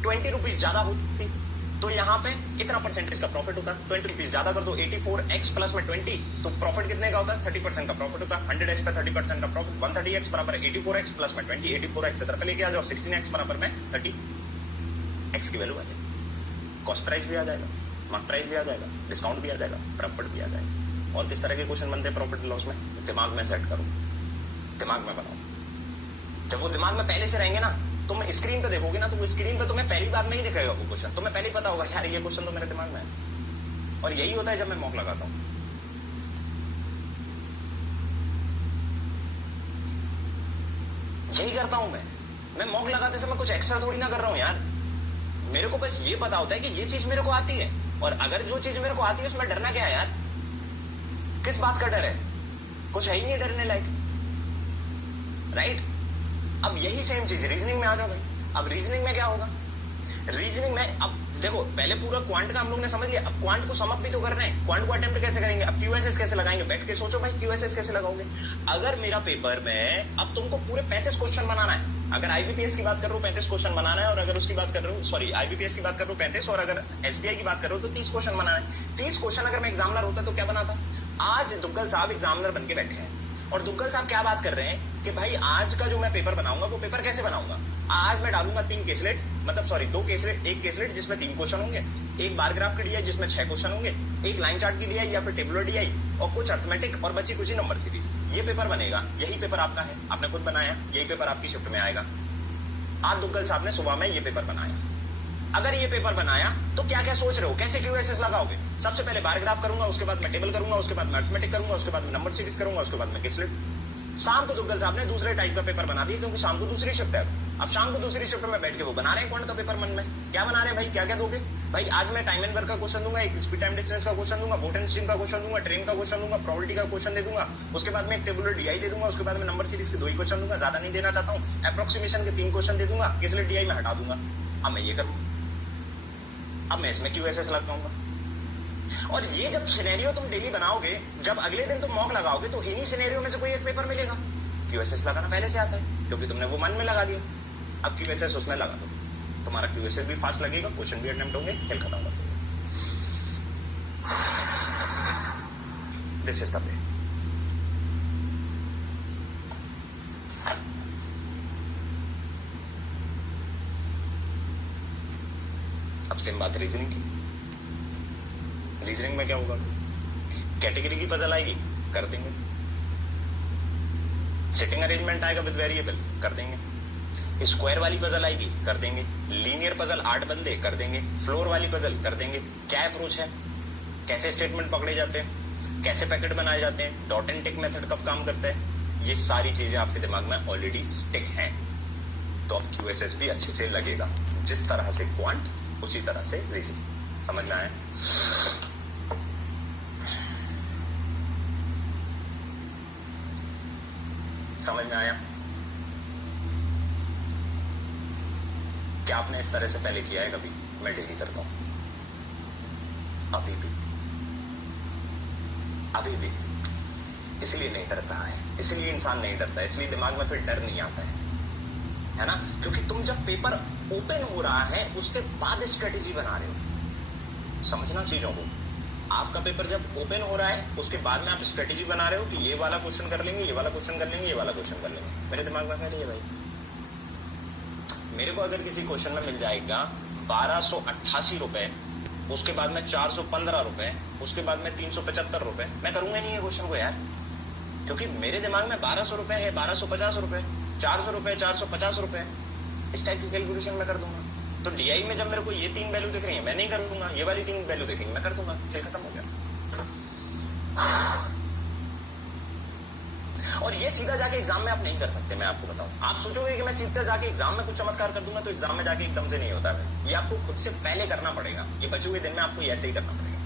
20 रुपीज ज्यादा होती तो यहाँ पे इतना परसेंटेज का प्रॉफिट होता है। 20 रुपीज ज्यादा कर दो, 84x प्लस में 20, तो प्रॉफिट कितने का होता है? 30% का प्रॉफिट होता है। 100x पे 30% का प्रॉफिट, 130x बराबर है 84x प्लस में 20, 84x इधर पे लेके आ जाओ, 16x बराबर में 30x की वैल्यू आ जाएगी। कॉस्ट प्राइस भी आ जाएगा, मार्क प्राइस भी आ जाएगा, डिस्काउंट भी आ जाएगा, प्रॉफिट भी आ जाएगा। और किस तरह के क्वेश्चन बनते हैं प्रॉफिट लॉस में? दिमाग में सेट करो, दिमाग में बनाओ। जब वो दिमाग में पहले से रहेंगे ना, तुम स्क्रीन पे देखोगे ना, तो वो स्क्रीन पे तुम्हें पहली बार नहीं दिखेगा वो क्वेश्चन, तुम्हें पहले ही पता होगा यार ये क्वेश्चन तो मेरे दिमाग में है। और यही होता है जब मैं मॉक लगाता हूं। यही करता हूं मैं मॉक लगाते समय कुछ एक्स्ट्रा थोड़ी ना कर रहा हूं यार। मेरे को बस ये पता होता है कि ये चीज मेरे को आती है, और अगर जो चीज मेरे को आती है उसमें डरना क्या है यार? किस बात का डर है? कुछ है ही नहीं डरने लायक, राइट? अब यही सेम चीज रीजनिंग में आ जाओ भाई। अब रीजनिंग में क्या होगा? रीजनिंग में अब देखो, पहले पूरा क्वांट का हम लोग ने समझ लिया, अब क्वांट को सम अप भी तो करना है। क्वांट को अटेम्प्ट कैसे करेंगे? अब क्यूएसएस कैसे लगाएंगे? बैठ के सोचो भाई, क्यूएसएस कैसे लगाओगे? अगर मेरा पेपर में अब तुमको पूरे 35 क्वेश्चन बनाना है, अगर आईबीपीएस की बात कर रहा हूं 35 क्वेश्चन बनाना है, और अगर उसकी बात कर रहा हूं, सॉरी आईबीपीएस की बात कर रहा हूं 35, और अगर एसबीआई की बात कर रहा हूं तो 30 क्वेश्चन बनाना है। 30 क्वेश्चन अगर मैं एग्जामिनर होता तो क्या बनाता? आज दुग्गल साहब एग्जामिनर बन के बैठे हैं, और दुग्गल साहब क्या बात कर रहे हैं कि भाई आज का जो मैं पेपर बनाऊंगा वो पेपर कैसे बनाऊंगा? आज मैं डालूंगा 3 केसलेट, मतलब सॉरी 2 केसलेट, एक केसलेट जिसमें 3 क्वेश्चन होंगे, एक बार ग्राफ की डीआई जिसमें 6 क्वेश्चन होंगे, एक लाइन चार्ट की डीआई या फिर टेबुलर डीआई, और कुछ अर्थमेटिक और बची कुछ नंबर सीरीज। ये पेपर बनेगा, यही पेपर आपका है, आपने खुद बनाया, यही पेपर आपकी शिफ्ट में आएगा। आज दुग्गल साहब ने सुबह में ये पेपर बनाया। अगर ये पेपर बनाया तो क्या क्या सोच रहे हो, कैसे क्यूएसएस लगाओगे? सबसे पहले बार ग्राफ करूंगा, उसके बाद मैं टेबल करूंगा, उसके बाद मैं अर्थमेटिक करूंगा, उसके बाद मैं नंबर सीरीज करूंगा, उसके बाद मैं केसलेट। शाम को दुग्गल साहब ने दूसरे टाइप का पेपर बना दिया, क्योंकि शाम को दूसरी शिफ्ट है। अब शाम को दूसरी शिफ्ट में बैठ के वो बना रहे हैं क्वांट का पेपर। मन में क्या बना रहे हैं भाई? क्या क्या दोगे भाई? आज मैं टाइम एंड वर्क का क्वेश्चन दूंगा, एक स्पीड टाइम डिस्टेंस का क्वेश्चन दूंगा, बोट एंड स्ट्रीम का क्वेश्चन दूंगा, ट्रेन का क्वेश्चन दूंगा, प्रोबेबिलिटी का क्वेश्चन दे दूंगा, उसके बाद में एक टेबुलर डीआई दे दूंगा, उसके बाद में नंबर सीरीज के 2 ही क्वेश्चन दूंगा, ज्यादा नहीं देना चाहता हूं, अप्रोक्सीमेशन के 3 क्वेश्चन दे दूंगा, केसलेट डीआई में हटा दूंगा। अब मैं ये करूंगा, अब मैं इसमें क्यूएसएस लगाऊंगा। और ये जब सिनेरियो तुम डेली बनाओगे, जब अगले दिन तुम मॉक लगाओगे, तो इन्हीं सिनेरियो में से कोई एक पेपर मिलेगा। क्यूएसएस लगाना पहले से आता है, क्योंकि तुमने वो मन में लगा दिया। अब क्यूएसएस उसमें लगा दो, तुम्हारा क्यूएसएस भी फास्ट लगेगा, क्वेश्चन भी अटेम्प्ट होंगे, खेल खत्म कर दोगे। This is the way. अब सेम बात रीजनिंग की। रीजनिंग में क्या होगा? कैटेगरी की पजल आएगी, कर देंगे। सेटिंग अरेंजमेंट आएगा विद वेरिएबल, कर देंगे। स्क्वायर वाली पजल आएगी, कर देंगे। लीनियर पजल 8 बंदे, कर देंगे। फ्लोर वाली पजल कर देंगे। क्या अप्रोच है, कैसे स्टेटमेंट पकड़े जाते हैं, कैसे पैकेट बनाए जाते हैं, डॉट एंड टिक मेथड कब काम करता है, ये सारी चीजें आपके दिमाग में ऑलरेडी स्टिक हैं। तो अब क्यूएसएस भी अच्छे से लगेगा। जिस तरह से क्वांट, उसी तरह से रीजनिंग। समझ में आया? समझ में आया? क्या आपने इस तरह से पहले किया है कभी? मैं डेली करता हूं, अभी भी। इसलिए नहीं डरता है, इसलिए इंसान नहीं डरता है, इसलिए दिमाग में फिर डर नहीं आता है ना? क्योंकि तुम जब पेपर ओपन हो रहा है उसके बाद स्ट्रेटेजी बना रहे हो। समझना चीजों को। आपका पेपर जब ओपन हो रहा है उसके बाद में आप स्ट्रेटेजी बना रहे हो कि ये वाला क्वेश्चन कर लेंगे, ये वाला क्वेश्चन कर लेंगे, ये वाला क्वेश्चन कर लेंगे। मेरे दिमाग में पहले है भाई, मेरे को अगर किसी क्वेश्चन में मिल जाएगा 1288 रुपए, उसके बाद में 415 रुपए, उसके बाद में 375 रुपए, मैं करूंगा नहीं ये क्वेश्चन को यार, क्योंकि मेरे दिमाग में 1200 रुपए है, 1250 रुपए, 400 रुपए, 450 रुपए, इस टाइप की कैलकुलेशन मैं कर दूंगा। तो डीआई में जब मेरे को ये 3 वैल्यू दिख रही है, मैं नहीं करूंगा, ये वाली 3 वैल्यू दिखेंगी, मैं कर दूंगा, खेल खत्म हो गया। और ये सीधा जाके एग्जाम में आप नहीं कर सकते, मैं आपको बताऊं। आप सोचोगे कि मैं सीधा जाके एग्जाम में कुछ चमत्कार कर दूंगा, तो एग्जाम में जाके एकदम से नहीं होता है। ये आपको खुद से पहले करना पड़ेगा, ये बचे हुए दिन में आपको ऐसे ही करना पड़ेगा।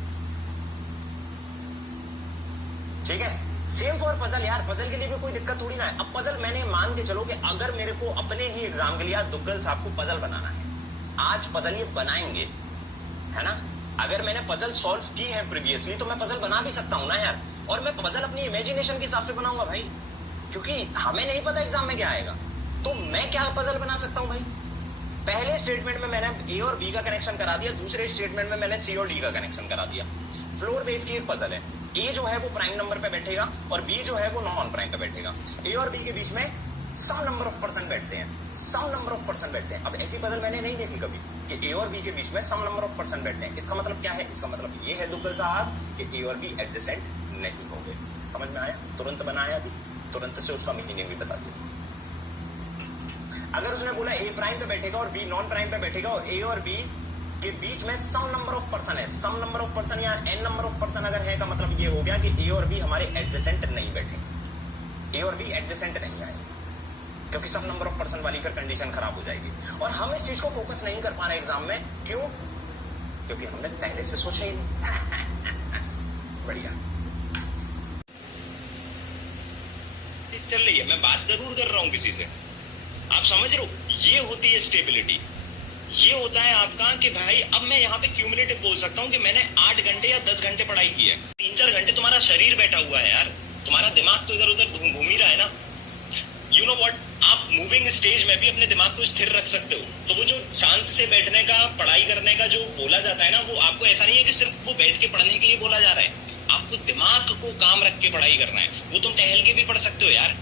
ठीक है? सेम फॉर पजल यार, पजल के लिए भी कोई दिक्कत थोड़ी ना है। अब पजल मैंने मान के चलो कि अगर मेरे को अपने ही एग्जाम के लिए दुग्गल साहब को पजल बनाना है, आज पजल ये बनाएंगे, है ना। अगर मैंने पजल सॉल्व की है प्रीवियसली तो मैं पजल बना भी सकता हूं ना यार, और मैं पजल अपनी इमेजिनेशन के हिसाब से बनाऊंगा भाई, क्योंकि हमें नहीं पता एग्जाम में क्या आएगा, तो मैं क्या पजल बना सकता हूं भाई। पहले स्टेटमेंट में मैंने ए और बी का कनेक्शन करा दिया, दूसरे स्टेटमेंट में मैंने सी और डी का कनेक्शन करा दिया। फ्लोर बेस की एक पजल है, ए जो है वो प्राइम नंबर पे बैठेगा और बी जो है वो नॉन प्राइम पे बैठेगा। ए और बी के बीच में सम नंबर ऑफ पर्सन बैठते हैं, सम नंबर ऑफ पर्सन बैठते हैं। अब ऐसी पजल मैंने नहीं देखी कभी कि ए और बी के बीच में सम नंबर ऑफ पर्सन बैठते हैं। इसका मतलब क्या है? इसका मतलब ये है दुग्गल साहब कि ए और बी एडजेसेंट नहीं होंगे। समझ में आया? तुरंत बनाया अभी, तुरंत से उसका मीनिंग भी बता दिया। अगर उसने बोला ए प्राइम पे बैठेगा और बी नॉन प्राइम पे बैठेगा और ए और बी के बीच में सम नंबर ऑफ पर्सन है, सम नंबर ऑफ पर्सन या एन नंबर ऑफ पर्सन अगर है, का मतलब ये हो गया कि ए और बी हमारे एडजेसेंट नहीं बैठेंगे, ए और बी एडजेसेंट नहीं आएंगे, क्योंकि सम नंबर ऑफ पर्सन वाली फिर कंडीशन खराब हो जाएगी। और हम इस चीज को फोकस नहीं कर पा रहे एग्जाम में, क्यों? क्योंकि हमने पहले से सोचा ही नहीं। बढ़िया चल रही है, मैं बात जरूर कर रहा हूं किसी से, आप समझ रहे हो? ये होती है स्टेबिलिटी। ये होता है आपका कि भाई अब मैं यहाँ पे क्यूमुलेटिव बोल सकता हूँ कि मैंने 8 घंटे या 10 घंटे पढ़ाई की है। 3-4 घंटे तुम्हारा शरीर बैठा हुआ है यार, तुम्हारा दिमाग तो इधर उधर घूम ही रहा है ना। यू नो व्हाट, आप मूविंग स्टेज में भी अपने दिमाग को स्थिर रख सकते हो। तो वो जो शांत से बैठने का, पढ़ाई करने का जो बोला जाता है ना, वो आपको ऐसा नहीं है कि सिर्फ वो बैठ के पढ़ने के लिए बोला जा रहा है, आपको दिमाग को काम रख के पढ़ाई करना है। वो तुम टहल के भी पढ़ सकते हो यार।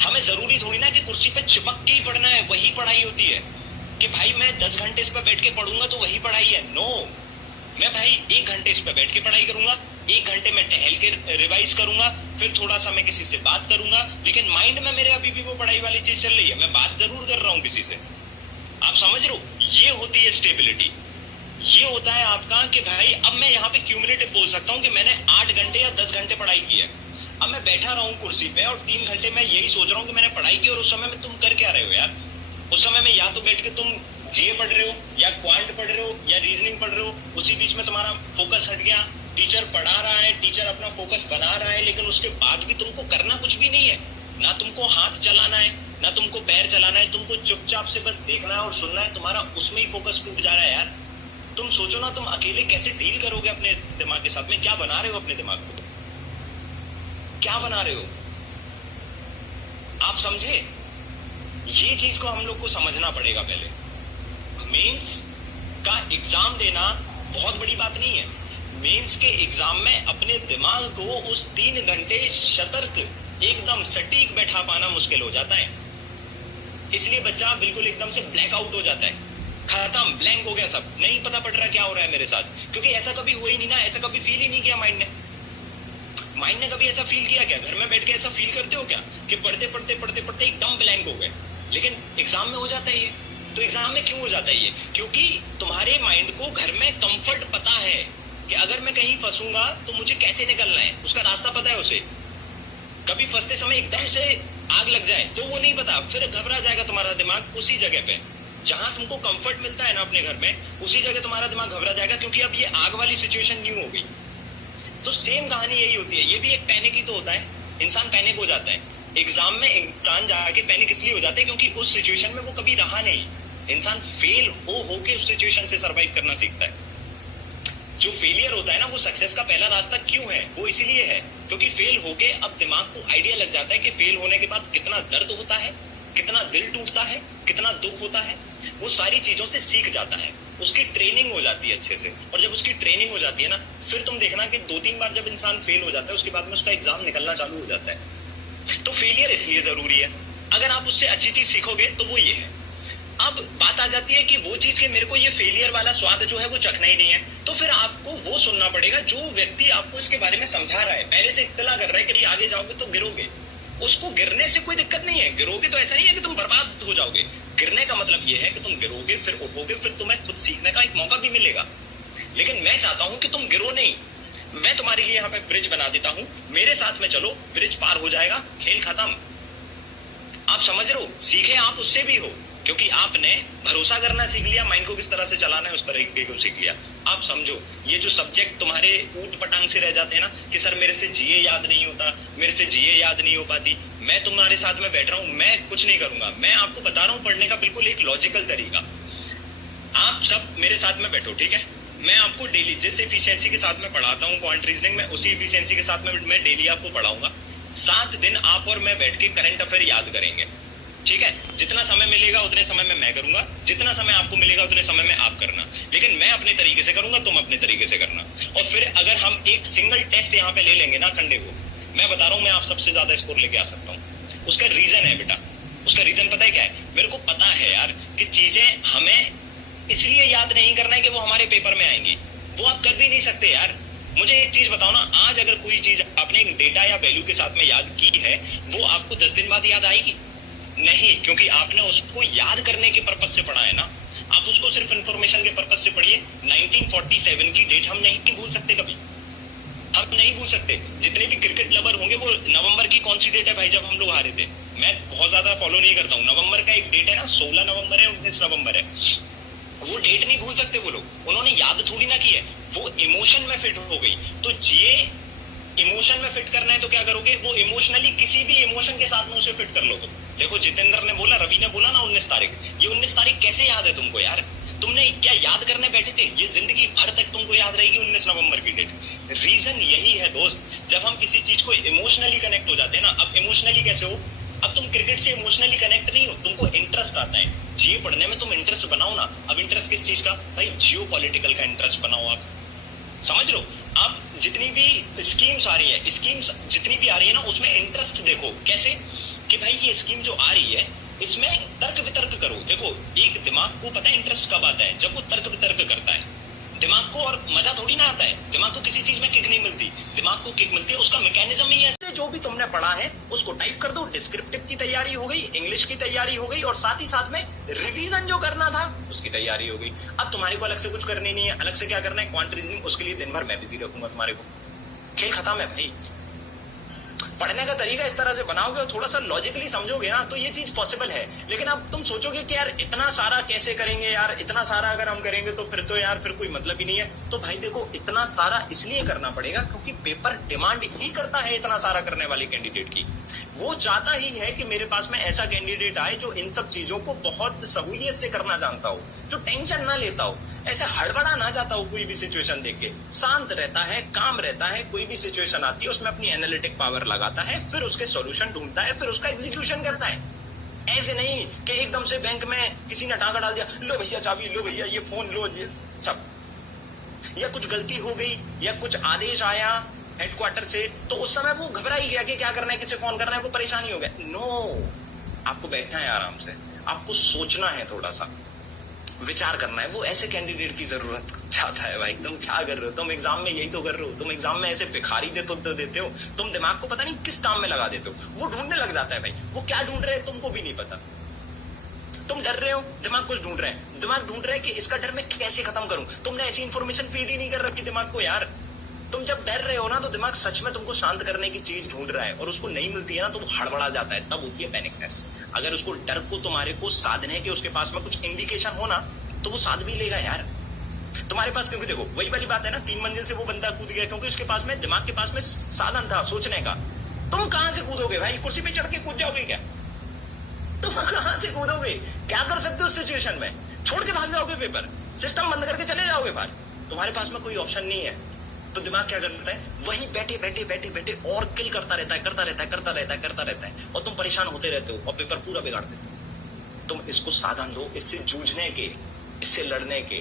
हमें जरूरी थोड़ी ना कि कुर्सी पे चिपक के ही पढ़ना है, वही पढ़ाई होती है कि भाई मैं 10 घंटे इस पे बैठ के पढ़ूंगा तो वही पढ़ाई है। नो, मैं भाई 1 घंटे इस पे बैठ के पढ़ाई करूंगा, 1 घंटे में टहल के रिवाइज करूंगा, फिर थोड़ा सा मैं किसी से बात करूंगा, लेकिन माइंड में मेरे अभी भी वो पढ़ाई वाली चीज चल रही है, मैं बात जरूर कर रहा हूँ किसी से। आप समझ रहे हो? ये होती है स्टेबिलिटी। ये होता है आपका कि भाई अब मैं यहाँ पे क्यूमुलेटिव बोल सकता हूँ कि मैंने 8 घंटे या 10 घंटे पढ़ाई की है। अब मैं बैठा रहा हूँ कुर्सी पे और 3 घंटे में यही सोच रहा हूँ कि मैंने पढ़ाई की, और उस समय में तुम कर क्या रहे हो यार? उस समय में या तो बैठ के तुम जीए पढ़ रहे हो, या क्वांट पढ़ रहे हो, या रीजनिंग पढ़ रहे हो। उसी बीच में तुम्हारा फोकस हट गया, टीचर पढ़ा रहा है, टीचर अपना फोकस बना रहा है, लेकिन उसके बाद भी तुमको करना कुछ भी नहीं है। ना तुमको हाथ चलाना है, ना तुमको पैर चलाना है, तुमको चुपचाप से बस देखना है और सुनना है। तुम्हारा उसमें ही फोकस टूट जा रहा है यार। तुम सोचो ना, तुम अकेले कैसे डील करोगे अपने दिमाग के साथ में? क्या बना रहे हो अपने दिमाग को? क्या बना रहे हो? आप समझे? ये चीज को हम लोग को समझना पड़ेगा पहले। मेंस का एग्जाम देना बहुत बड़ी बात नहीं है। मेंस के एग्जाम में अपने दिमाग को उस 3 घंटे सतर्क, एकदम सटीक बैठा पाना मुश्किल हो जाता है। इसलिए बच्चा बिल्कुल एकदम से ब्लैक आउट हो जाता है, खत्म, ब्लैंक हो गया, सब नहीं पता पड़ रहा क्या हो रहा है मेरे साथ, क्योंकि ऐसा कभी हुआ ही नहीं ना, ऐसा कभी फील ही नहीं किया माइंड ने। माइंड ने कभी ऐसा फील किया क्या? घर में बैठ के ऐसा फील करते हो क्या कि पढ़ते पढ़ते पढ़ते पढ़ते एकदम ब्लैंक हो गए? लेकिन एग्जाम में हो जाता है ये। तो एग्जाम में क्यों हो जाता है ये? क्योंकि तुम्हारे माइंड को घर में कंफर्ट पता है कि अगर मैं कहीं फंसूंगा तो मुझे कैसे निकलना है, उसका रास्ता पता है उसे। कभी फंसते समय एकदम से आग लग जाए तो वो नहीं पता, फिर घबरा जाएगा तुम्हारा दिमाग। उसी जगह पे जहां तुमको कंफर्ट मिलता है ना अपने घर में, उसी जगह तुम्हारा दिमाग घबरा जाएगा, क्योंकि अब ये आग वाली सिचुएशन न्यू हो गई। तो सेम कहानी यही होती है। ये भी एक पैनिक ही तो होता है, इंसान पैनिक हो जाता है एग्जाम में। इंसान जाके पैनिक इसलिए हो जाता है क्योंकि उस सिचुएशन में वो कभी रहा नहीं। इंसान फेल हो के उस सिचुएशन से सरवाइव करना सीखता है। जो फेलियर होता है ना, वो सक्सेस का पहला रास्ता क्यों है? वो इसलिए है क्योंकि फेल होके अब दिमाग को आइडिया लग जाता है कि फेल होने के बाद कितना दर्द होता है, कितना दिल टूटता है, कितना दुख होता है। वो सारी चीजों से सीख जाता है, उसकी ट्रेनिंग हो जाती है अच्छे से। और जब उसकी ट्रेनिंग हो जाती है ना, फिर तुम देखना कि 2-3 बार जब इंसान फेल हो जाता है, उसके बाद में उसका एग्जाम निकलना चालू हो जाता है। तो फेलियर इसलिए जरूरी है। अगर आप उससे अच्छी चीज सीखोगे तो वो ये है। अब बात आ जाती है कि वो चीज के मेरे को ये फेलियर वाला स्वाद जो है वो चखना ही नहीं है, तो फिर आपको वो सुनना पड़ेगा जो व्यक्ति आपको इसके बारे में समझा रहा है, पहले से इत्तला कर रहा है कि आगे जाओगे तो गिरोगे। उसको गिरने से कोई दिक्कत नहीं है, गिरोगे तो ऐसा नहीं है कि तुम बर्बाद हो जाओगे। गिरने का मतलब ये है कि तुम गिरोगे, फिर उठोगे, फिर तुम्हें खुद सीखने का एक मौका भी मिलेगा। लेकिन मैं चाहता हूं कि तुम गिरो नहीं। मैं तुम्हारे लिए यहाँ पे ब्रिज बना देता हूं, मेरे साथ में चलो, ब्रिज पार हो जाएगा, खेल खत्म। आप समझ रहे हो? सीखे आप उससे भी हो, क्योंकि आपने भरोसा करना सीख लिया, माइंड को किस तरह से चलाना है उस तरीके को सीख लिया। आप समझो, ये जो सब्जेक्ट तुम्हारे ऊट पटांग से रह जाते हैं ना कि सर मेरे से जीए याद नहीं होता, मेरे से जीए याद नहीं हो पाती, मैं तुम्हारे साथ में बैठ रहा हूं, मैं कुछ नहीं करूंगा, मैं आपको बता रहा हूं पढ़ने का बिल्कुल एक लॉजिकल तरीका। आप सब मेरे साथ में बैठो, ठीक है? मैं आपको डेली जिस एफिशिएंसी के साथ में पढ़ाता हूँ क्वांट रीजनिंग में, उसी एफिशिएंसी के साथ में मैं डेली आपको पढ़ाऊंगा। 7 दिन आप और मैं बैठ के करंट अफेयर याद करेंगे, ठीक है? जितना समय मिलेगा उतने समय में मैं करूंगा, जितना समय आपको मिलेगा उतने समय में आप करना, लेकिन मैं अपने तरीके से करूंगा, तुम अपने तरीके से करना। और फिर अगर हम एक सिंगल टेस्ट यहाँ पे ले लेंगे ना संडे को, मैं बता रहा हूँ मैं आप सबसे ज्यादा स्कोर लेके आ सकता हूँ। उसका रीजन है बेटा, उसका रीजन पता है क्या है? मेरे को पता है यार कि चीजें हमें इसलिए याद नहीं करना है कि वो हमारे पेपर में आएंगी, वो आप कर भी नहीं सकते यार। मुझे एक चीज बताओ ना, आज अगर कोई चीज आपने एक डेटा या वैल्यू के साथ में याद की है, वो आपको 10 दिन बाद याद आएगी? नहीं, क्योंकि आपने उसको याद करने के पर्पज से पढ़ा है ना। आप उसको सिर्फ इंफॉर्मेशन के पर्पज से पढ़िए। 1947 की डेट हम नहीं भूल सकते कभी, हम नहीं भूल सकते। जितने भी क्रिकेट लवर होंगे वो नवंबर की कौन सी डेट है भाई जब हम लोग हारे थे? मैं बहुत ज्यादा फॉलो नहीं करता हूँ। नवंबर का एक डेट है ना, 16 नवंबर है, 19 नवंबर है, वो डेट नहीं भूल सकते वो लोग। उन्होंने याद थोड़ी ना की है, वो इमोशन में फिट हो गई। तो ये इमोशन में फिट करना है तो क्या करोगे? वो इमोशनली किसी भी इमोशन के साथ में उसे फिट कर लो। तुम देखो, जितेंद्र ने बोला, रवि ने बोला ना 19 तारीख, ये 19 तारीख कैसे याद है तुमको यार? तुमने क्या याद करने बैठे थे? ये जिंदगी भर तक तुमको याद रहेगी 19 नवंबर की डेट। रीजन यही है दोस्त, जब हम किसी चीज को इमोशनली कनेक्ट हो जाते हैं ना। अब इमोशनली कैसे हो? अब तुम क्रिकेट से इमोशनली कनेक्ट नहीं हो, तुमको इंटरेस्ट आता है। जीए पढ़ने में तुम इंटरेस्ट बनाओ ना। अब इंटरेस्ट किस चीज का? भाई जियो पॉलिटिकल का इंटरेस्ट बनाओ। आप समझ लो, आप जितनी भी स्कीम्स आ रही है, स्कीम्स जितनी भी आ रही है ना, उसमें इंटरेस्ट देखो। कैसे कि भाई ये स्कीम जो आ रही है इसमें तर्क वितर्क करो। देखो, एक दिमाग को पता है इंटरेस्ट कब आता है? जब वो तर्क वितर्क करता है। दिमाग को और मजा थोड़ी ना आता है, दिमाग को किसी चीज में किक नहीं मिलती, दिमाग को किक मिलती है उसका मैकेनिज्म ही है। जो भी तुमने पढ़ा है उसको टाइप कर दो। डिस्क्रिप्टिव की तैयारी हो गई, इंग्लिश की तैयारी हो गई, और साथ ही साथ में रिवीजन जो करना था उसकी तैयारी हो गई। अब तुम्हारे को अलग से कुछ करनी नहीं है। अलग से क्या करना है? Quant reasoning. उसके लिए दिन भर मैं बिजी रखूंगा तुम्हारे को। खेल खत्म है भाई। पढ़ने का तरीका इस तरह से बनाओगे और थोड़ा सा लॉजिकली समझोगे ना, तो ये चीज पॉसिबल है। लेकिन अब तुम सोचोगे कि यार इतना सारा कैसे करेंगे यार, इतना सारा अगर हम करेंगे तो फिर तो यार फिर कोई मतलब ही नहीं है। तो भाई देखो, इतना सारा इसलिए करना पड़ेगा क्योंकि पेपर डिमांड ही करता है इतना सारा करने वाले कैंडिडेट की। वो चाहता ही है कि मेरे पास में ऐसा कैंडिडेट आए जो इन सब चीजों को बहुत सहूलियत से करना जानता हो, जो टेंशन ना लेता हो, ऐसे हड़बड़ा ना जाता हो। कोई भी सिचुएशन देख के शांत रहता है, काम रहता है। कोई भी सिचुएशन आती है उसमें अपनी एनालिटिक पावर लगाता है, फिर उसके सॉल्यूशन ढूंढता है, फिर उसका एग्जीक्यूशन करता है। ऐसे नहीं कि एकदम से बैंक में किसी ने टांगा डाल दिया, लो भैया चाबी, लो भैया ये फोन, लो ये सब, या कुछ गलती हो गई या कुछ आदेश आया हेडक्वार्टर से, तो उस समय वो घबरा ही गया कि क्या करना है, किसे फोन करना है, वो परेशानी हो गया। नो, आपको बैठना है आराम से, आपको सोचना है, थोड़ा सा विचार करना है। वो ऐसे कैंडिडेट की जरूरत चाहता है भाई। तुम क्या कर रहे हो? तुम एग्जाम में यही तो कर रहे हो। तुम एग्जाम में ऐसे भिखारी देते हो। तुम दिमाग को पता नहीं किस काम में लगा देते हो। वो ढूंढने लग जाता है भाई। वो क्या ढूंढ रहे हैं तुमको भी नहीं पता। तुम डर रहे हो, दिमाग कुछ ढूंढ रहे हैं। दिमाग ढूंढ रहे हैं कि इसका डर मैं कैसे खत्म करूं। तुमने ऐसी इंफॉर्मेशन फीड ही नहीं कर रखी दिमाग को यार। तुम जब डर रहे हो ना, तो दिमाग सच में तुमको शांत करने की चीज ढूंढ रहा है, और उसको नहीं मिलती है ना तो वो हड़बड़ा जाता है। तब होती है पैनिकनेस। अगर उसको डर को तुम्हारे को साधने के उसके पास में कुछ इंडिकेशन हो ना, तो वो साध भी लेगा यार तुम्हारे पास। क्योंकि देखो, वही वाली बात है ना, 3 मंजिल से वो बंदा कूद गया क्योंकि उसके पास में दिमाग के पास में साधन था सोचने का। तुम कहां से कूदोगे भाई? कुर्सी पे चढ़ के कूद जाओगे क्या? तुम कहां से कूदोगे? क्या कर सकते हो उस सिचुएशन में? छोड़ के भाग जाओगे पेपर, सिस्टम बंद करके चले जाओगे बाहर। तुम्हारे पास में कोई ऑप्शन नहीं है। तो दिमाग क्या करता है? वहीं बैठे बैठे बैठे बैठे और किल करता रहता है, करता रहता है, करता रहता है, करता रहता है, और तुम परेशान होते रहते हो और पेपर पूरा बिगाड़ देते हो। तुम इसको साधन दो, इससे जूझने के, इससे लड़ने के,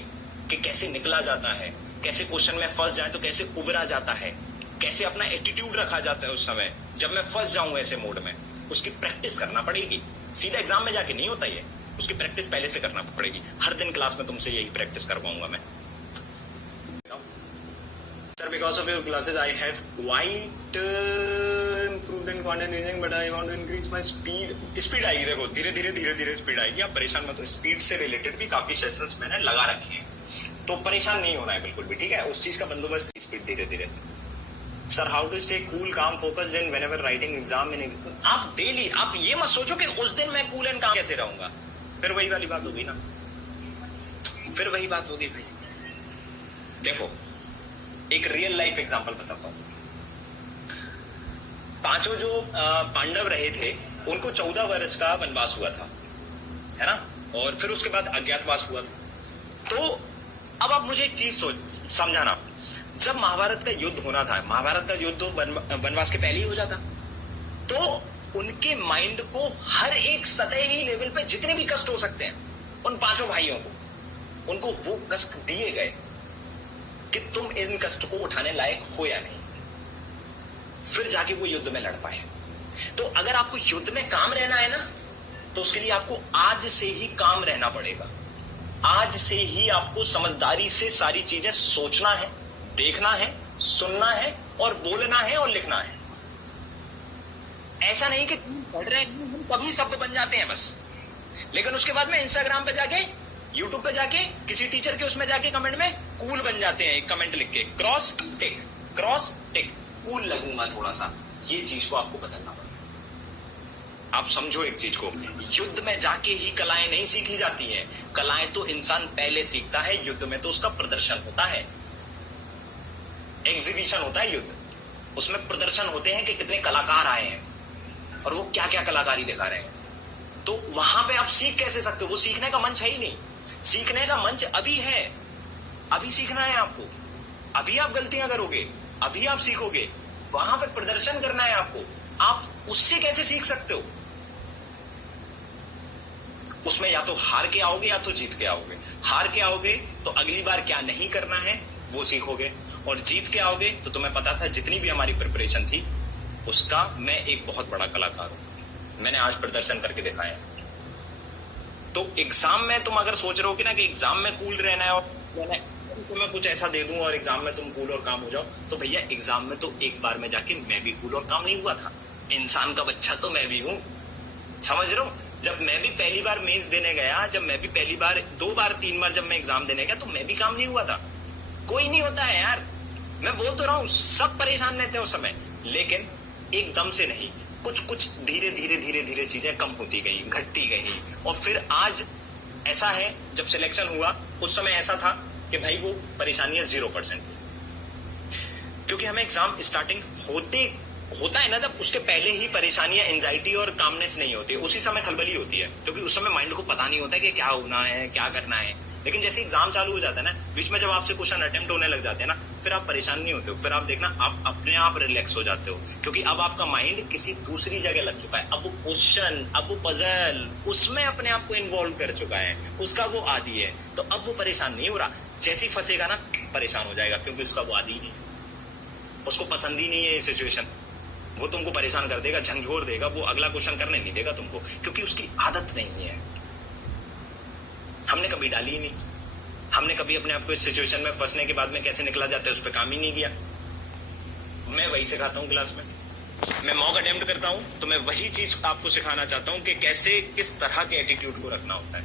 कि कैसे निकला जाता है, कैसे क्वेश्चन में फंस जाए तो कैसे उबरा जाता है, कैसे अपना एटीट्यूड रखा जाता है उस समय जब मैं फंस जाऊं ऐसे मोड में। उसकी प्रैक्टिस करना पड़ेगी। सीधा एग्जाम में जाके नहीं होता ये, उसकी प्रैक्टिस पहले से करना पड़ेगी। हर दिन क्लास में तुमसे यही प्रैक्टिस करवाऊंगा मैं। Sir, because of your classes, I have quite improved in quantum reasoning, but I want to increase my speed. Speed आएगी, देखो धीरे धीरे स्पीड आएगी। आप परेशान मत हो। स्पीड से रिलेटेड भी काफी सेशंस मैंने लगा रखे हैं, तो परेशान नहीं होना है बिल्कुल भी, ठीक है? उस चीज का बंदोबस्त, स्पीड धीरे धीरे। Sir, how to stay cool calm focused in whenever writing exam in. आप डेली, आप ये मत सोचो कि उस दिन मैं कूल एंड काम कैसे रहूंगा। फिर वही वाली बात होगी ना, फिर वही बात होगी भाई। देखो, एक रियल लाइफ एग्जांपल बताता हूं। 5 जो पांडव रहे थे, उनको 14 वर्ष का वनवास हुआ था, है ना? और फिर उसके बाद अज्ञातवास हुआ था। तो अब आप मुझे एक चीज समझाना, जब महाभारत का युद्ध होना था, महाभारत का युद्ध वनवास के पहले ही हो जाता, तो उनके माइंड को हर एक सतही लेवल पे जितने भी कष्ट हो सकते हैं, उन पांचों भाइयों को, उनको वो कष्ट दिए गए कि तुम इन कष्ट को उठाने लायक हो या नहीं, फिर जाके वो युद्ध में लड़ पाए। तो अगर आपको युद्ध में काम रहना है ना, तो उसके लिए आपको आज से ही काम रहना पड़ेगा। आज से ही आपको समझदारी से सारी चीजें सोचना है, देखना है, सुनना है और बोलना है और लिखना है। ऐसा नहीं कि पढ़ रहे हैं तभी शब्द बन जाते हैं बस, लेकिन उसके बाद में इंस्टाग्राम पे जाके, यूट्यूब पे जाके, किसी टीचर के उसमें जाके कमेंट में कूल बन जाते हैं, एक कमेंट लिख के क्रॉस टिक कूल लगूंगा थोड़ा सा। ये चीज को आपको बदलना पड़ेगा। आप समझो एक चीज को, युद्ध में जाके ही कलाएं नहीं सीखी जाती हैं, कलाएं तो इंसान पहले सीखता है। युद्ध में तो उसका प्रदर्शन होता है, एग्जीबिशन होता है युद्ध, उसमें प्रदर्शन होते हैं कि कितने कलाकार आए हैं और वो क्या क्या कलाकारी दिखा रहे हैं। तो वहां पे आप सीख कैसे सकते हो? वो सीखने का मंच है ही नहीं। सीखने का मंच अभी है, अभी सीखना है आपको, अभी आप गलतियां करोगे, अभी आप सीखोगे, वहां पे प्रदर्शन करना है आपको। आप उससे कैसे सीख सकते हो? उसमें या तो हार के आओगे या तो जीत के आओगे। हार के आओगे तो अगली बार क्या नहीं करना है वो सीखोगे, और जीत के आओगे तो तुम्हें पता था जितनी भी हमारी प्रिपरेशन थी उसका मैं एक बहुत बड़ा कलाकार हूं, मैंने आज प्रदर्शन करके दिखाया। तो एग्जाम में तुम अगर सोच रहे हो कि ना कि एग्जाम में कूल रहना है और मैं कुछ ऐसा दे दूं और एग्जाम में तुम कूल और काम हो जाओ, तो भैया एग्जाम में तो एक बार में जाके मैं भी कूल और काम नहीं हुआ था। इंसान का बच्चा तो मैं भी हूं, समझ रहे हो? जब मैं भी पहली बार मेंस देने गया, जब मैं भी पहली बार, 2 बार 3 बार जब मैं एग्जाम देने गया, तो मैं भी काम नहीं हुआ था। कोई नहीं होता है यार, मैं बोल तो रहा हूं, सब परेशान रहते हैं उस समय, लेकिन एकदम से नहीं, कुछ कुछ धीरे धीरे धीरे धीरे चीजें कम होती गई, घटती गई, और फिर आज ऐसा है, जब सिलेक्शन हुआ उस समय ऐसा था कि भाई वो परेशानियां 0% थी, क्योंकि हमें एग्जाम स्टार्टिंग होता है ना, जब उसके पहले ही परेशानियां, एंजाइटी और कामनेस नहीं होती, उसी समय खलबली होती है, क्योंकि उस समय माइंड को पता नहीं होता कि क्या होना है, क्या करना है। लेकिन जैसे एग्जाम चालू हो जाता है ना, बीच में जब आपसे क्वेश्चन अटेम्प्ट होने लग जाते हैं ना, फिर आप परेशान नहीं होते हो, फिर आप देखना आप अपने आप रिलैक्स हो जाते हो, क्योंकि अब आपका माइंड किसी दूसरी जगह लग चुका है। अब वो क्वेश्चन, अब वो पजल, उसमें अपने आप को इन्वॉल्व कर चुका है, उसका वो आदी है, तो अब वो परेशान नहीं हो रहा। जैसे ही फंसेगा ना परेशान हो जाएगा, क्योंकि उसका वो आदी ही नहीं, उसको पसंद ही नहीं है ये सिचुएशन, वो तुमको परेशान कर देगा, झंझोर देगा, वो अगला क्वेश्चन करने नहीं देगा तुमको, क्योंकि उसकी आदत नहीं है। हमने कभी डाली ही नहीं, हमने कभी अपने आप को इस सिचुएशन में फंसने के बाद में कैसे निकला जाता है उस पर काम ही नहीं किया। मैं वही सिखाता हूँ क्लास में, मैं मॉक अटेम्प्ट करता हूँ, तो मैं वही चीज आपको सिखाना चाहता हूँ कि कैसे, किस तरह के एटीट्यूड को रखना होता है।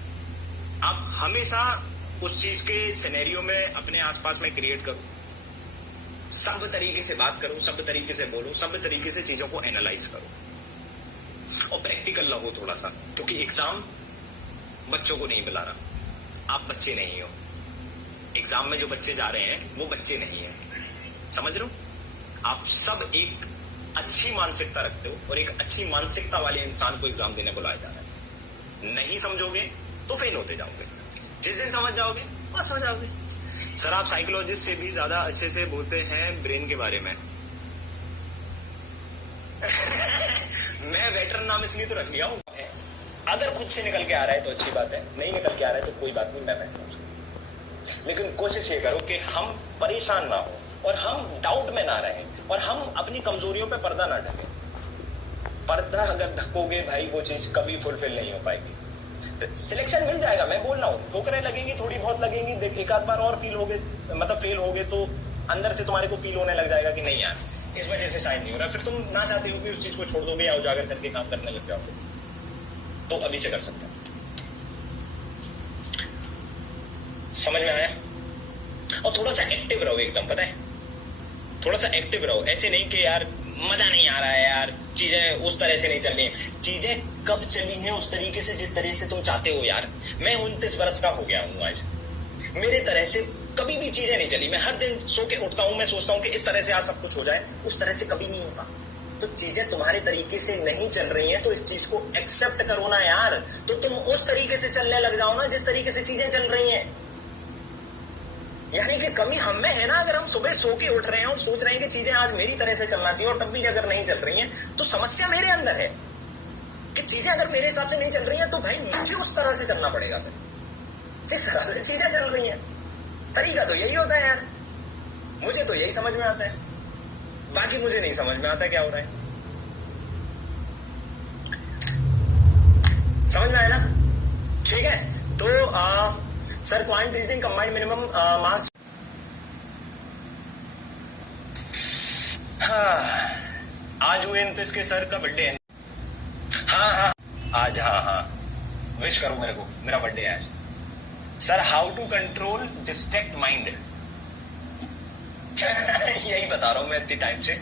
आप हमेशा उस चीज के सिनेरियो में अपने आसपास में क्रिएट करो, सब तरीके से बात करो, सब तरीके से बोलो, सब तरीके से चीजों को एनालाइज करो, और प्रैक्टिकल रहो थोड़ा सा, क्योंकि एग्जाम बच्चों को नहीं बुला रहा, आप बच्चे नहीं हो। एग्जाम में जो बच्चे जा रहे हैं वो बच्चे नहीं है, समझ रहे हो? आप सब एक अच्छी मानसिकता रखते हो, और एक अच्छी मानसिकता वाले इंसान को एग्जाम देने बुलाया जा रहा है। नहीं समझोगे तो फेल होते जाओगे, जिस दिन समझ जाओगे पास हो जाओगे। सर आप साइकोलॉजिस्ट से भी ज्यादा अच्छे से बोलते हैं ब्रेन के बारे में। मैं वेटरन नाम इसलिए तो रख लिया हूं, अगर खुद से निकल के आ रहा है तो अच्छी बात है, नहीं निकल के आ रहा है तो कोई बात नहीं, मैं बैठा हूं। लेकिन कोशिश ये करो कि हम परेशान ना हो, और हम डाउट में ना रहें, और हम अपनी कमजोरियों पे पर्दा ना ढकें। पर्दा अगर ढकोगे भाई, वो चीज कभी फुलफिल नहीं हो पाएगी। सिलेक्शन मिल जाएगा, मैं बोल रहा हूँ, ठोकरें लगेंगी, थोड़ी बहुत लगेंगी, एक आध बार और फील होगे, मतलब फेल होगे, तो अंदर से तुम्हारे को फील होने लग जाएगा कि नहीं यार इस वजह से शायद नहीं हो रहा, फिर तुम ना चाहते हो कि उस चीज को छोड़ दोगे या उजागर करके काम करने लग जाओगे। तो अभी से कर सकते हैं, समझ में आया? और थोड़ा सा एक्टिव रहो एकदम, पता है, थोड़ा सा एक्टिव रहो, ऐसे नहीं कि यार मजा नहीं आ रहा है यार, चीजें उस तरह से नहीं चल रही हैं। चीजें कब चली हैं उस तरीके से जिस तरह से तुम चाहते हो यार। मैं 29 वर्ष का हो गया हूँ आज, मेरे तरह से कभी भी चीजें नहीं चली। मैं हर दिन सो के उठता हूँ, मैं सोचता हूँ कि इस तरह से आज सब कुछ हो जाए, उस तरह से कभी नहीं होता। तो चीजें तुम्हारे तरीके से नहीं चल रही हैं, तो इस चीज को एक्सेप्ट करो ना यार, तो तुम उस तरीके से चलने लग जाओ ना जिस तरीके से चीजें चल रही हैं। यानी कि कमी हम में है ना। अगर हम सुबह सो के उठ रहे हैं और सोच रहे हैं कि चीजें आज मेरी तरह से चलना चाहिए और तब भी अगर नहीं चल रही हैं तो समस्या मेरे अंदर है कि चीजें अगर मेरे हिसाब से नहीं चल रही हैं तो भाई मुझे उस तरह से चलना पड़ेगा। फिर जिस तरह से चीजें चल रही हैं, तरीका तो यही होता है यार। मुझे तो यही समझ में आता है, बाकी मुझे नहीं समझ में आता क्या हो रहा है। समझ में आया ना? ठीक है, तो sir quant reasoning combined minimum marks. हाँ, आज हुए के सर का बर्थडे है। हाँ आज, हाँ विश करो मेरे को, मेरा बर्थडे है आज। Sir how to control distract mind यही बता रहा हूं मैं इतनी टाइम से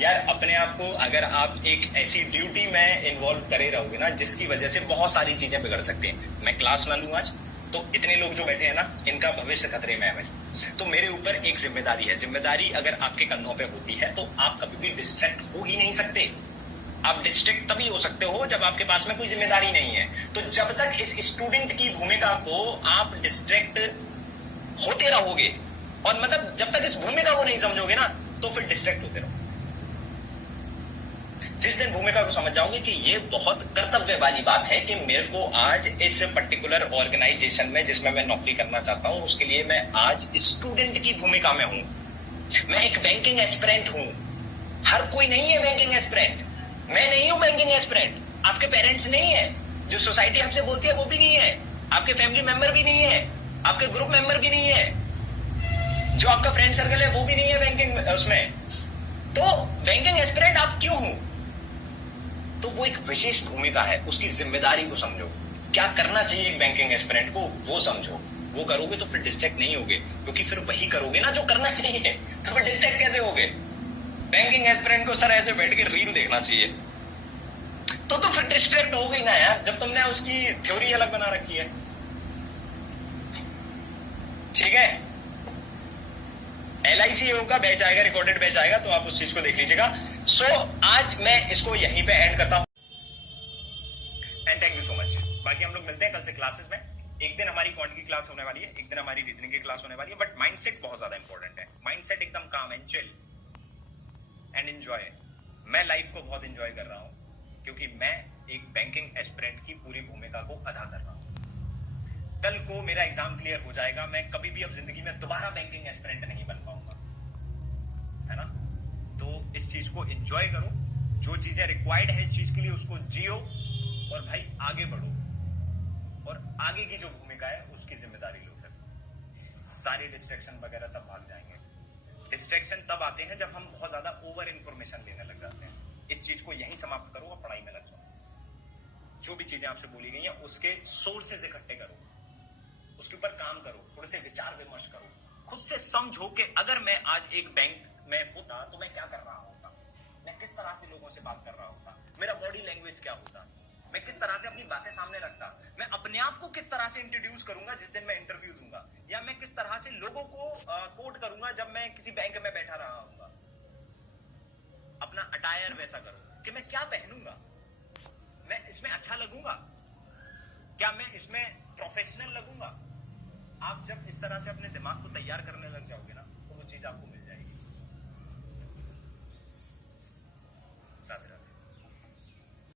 यार। अपने आप को अगर आप एक ऐसी ड्यूटी में इन्वॉल्व करे रहोगे ना जिसकी वजह से बहुत सारी चीजें बिगड़ सकती हैं। मैं क्लास ना लूं आज तो इतने लोग जो बैठे हैं ना, इनका भविष्य खतरे में है भाई। तो मेरे ऊपर एक जिम्मेदारी है। जिम्मेदारी अगर आपके कंधों पे होती है तो आप कभी भी डिस्ट्रैक्ट हो ही नहीं सकते। आप डिस्ट्रैक्ट तभी हो सकते हो जब आपके पास में कोई जिम्मेदारी नहीं है। तो जब तक इस स्टूडेंट की भूमिका को आप डिस्ट्रैक्ट होते रहोगे और मतलब जब तक इस भूमिका को नहीं समझोगे ना तो फिर डिस्ट्रैक्ट होते रहोगे। जिस दिन भूमिका को समझ जाओगे कि ये बहुत कर्तव्य वाली बात है कि मेरे को आज इस पर्टिकुलर ऑर्गेनाइजेशन में जिसमें मैं नौकरी करना चाहता हूं उसके लिए मैं आज स्टूडेंट की भूमिका में हूं। मैं एक बैंकिंग एस्पिरेंट हूं। हर कोई नहीं है बैंकिंग एस्पिरेंट। मैं नहीं हूं बैंकिंग एस्पिरेंट। आपके पेरेंट्स नहीं है। जो सोसाइटी आपसे बोलती है वो भी नहीं है। आपके फैमिली मेंबर भी नहीं है। आपके ग्रुप मेंबर भी नहीं है। जो आपका फ्रेंड सर्कल है वो भी नहीं है बैंकिंग उसमें। तो बैंकिंग एस्पिरेंट आप क्यों हो? तो वो एक विशेष भूमिका है, उसकी जिम्मेदारी को समझो। क्या करना चाहिए एक बैंकिंग एस्पिरेंट को वो समझो। वो करोगे तो फिर डिस्ट्रैक्ट नहीं होगे, क्योंकि फिर वही करोगे ना जो करना चाहिए। तो फिर डिस्ट्रैक्ट कैसे होगे? बैंकिंग एस्पिरेंट को सर ऐसे बैठ के रील देखना चाहिए तो फिर डिस्ट्रैक्ट हो गई ना यार, जब तुमने उसकी थ्योरी अलग बना रखी है। ठीक है, LIC का बैच आएगा, रिकॉर्डेड बैच आएगा, तो आप उस चीज को देख लीजिएगा। सो आज मैं इसको यहीं पे एंड करता हूं and thank you so much. बाकी हम लोग मिलते हैं कल से क्लासेस में। एक दिन हमारी क्वांट की क्लास होने वाली है, एक दिन हमारी रीजनिंग की क्लास होने वाली है, बट माइंडसेट बहुत ज्यादा इंपॉर्टेंट है। माइंडसेट एकदम काम एंड चिल एंड एंजॉय। मैं लाइफ को बहुत एंजॉय कर रहा हूं क्योंकि मैं एक बैंकिंग एस्पिरेंट की पूरी भूमिका को अदा कर रहा हूं। कल को मेरा एग्जाम क्लियर हो जाएगा, मैं कभी भी अब जिंदगी में दोबारा बैंकिंग एस्पिरेंट नहीं बन पाऊंगा, है ना? तो इस चीज को एंजॉय करो। जो चीजें रिक्वायर्ड है इस चीज के लिए उसको जियो और भाई आगे बढ़ो। और आगे की जो भूमिका है उसकी जिम्मेदारी लो। फिर सारे डिस्ट्रैक्शन वगैरह सब भाग जाएंगे। डिस्ट्रैक्शन तब आते हैं जब हम बहुत ज्यादा ओवर इंफॉर्मेशन लेने लग जाते हैं। इस चीज को यहीं समाप्त करो और पढ़ाई में लग जाओ। जो भी चीजें आपसे बोली गई हैं उसके सोर्सेज इकट्ठे करो, उसके ऊपर काम करो, थोड़े से विचार विमर्श करो, खुद से समझो कि अगर मैं आज एक बैंक में होता तो मैं क्या कर रहा होता, मैं किस तरह से लोगों से बात कर रहा होता, मेरा बॉडी लैंग्वेज क्या होता, मैं किस तरह से अपनी बातें सामने रखता, मैं अपने आप को किस तरह से इंट्रोड्यूस करूंगा जिस दिन मैं इंटरव्यू दूंगा, या मैं किस तरह से लोगों को कोट करूंगा जब मैं किसी बैंक में बैठा रहा हूंगा। अपना अटायर वैसा करो कि मैं क्या पहनूंगा, मैं इसमें अच्छा लगूंगा, क्या मैं इसमें प्रोफेशनल लगूंगा। आप जब इस तरह से अपने दिमाग को तैयार करने लग जाओगे ना तो वो चीज आपको मिल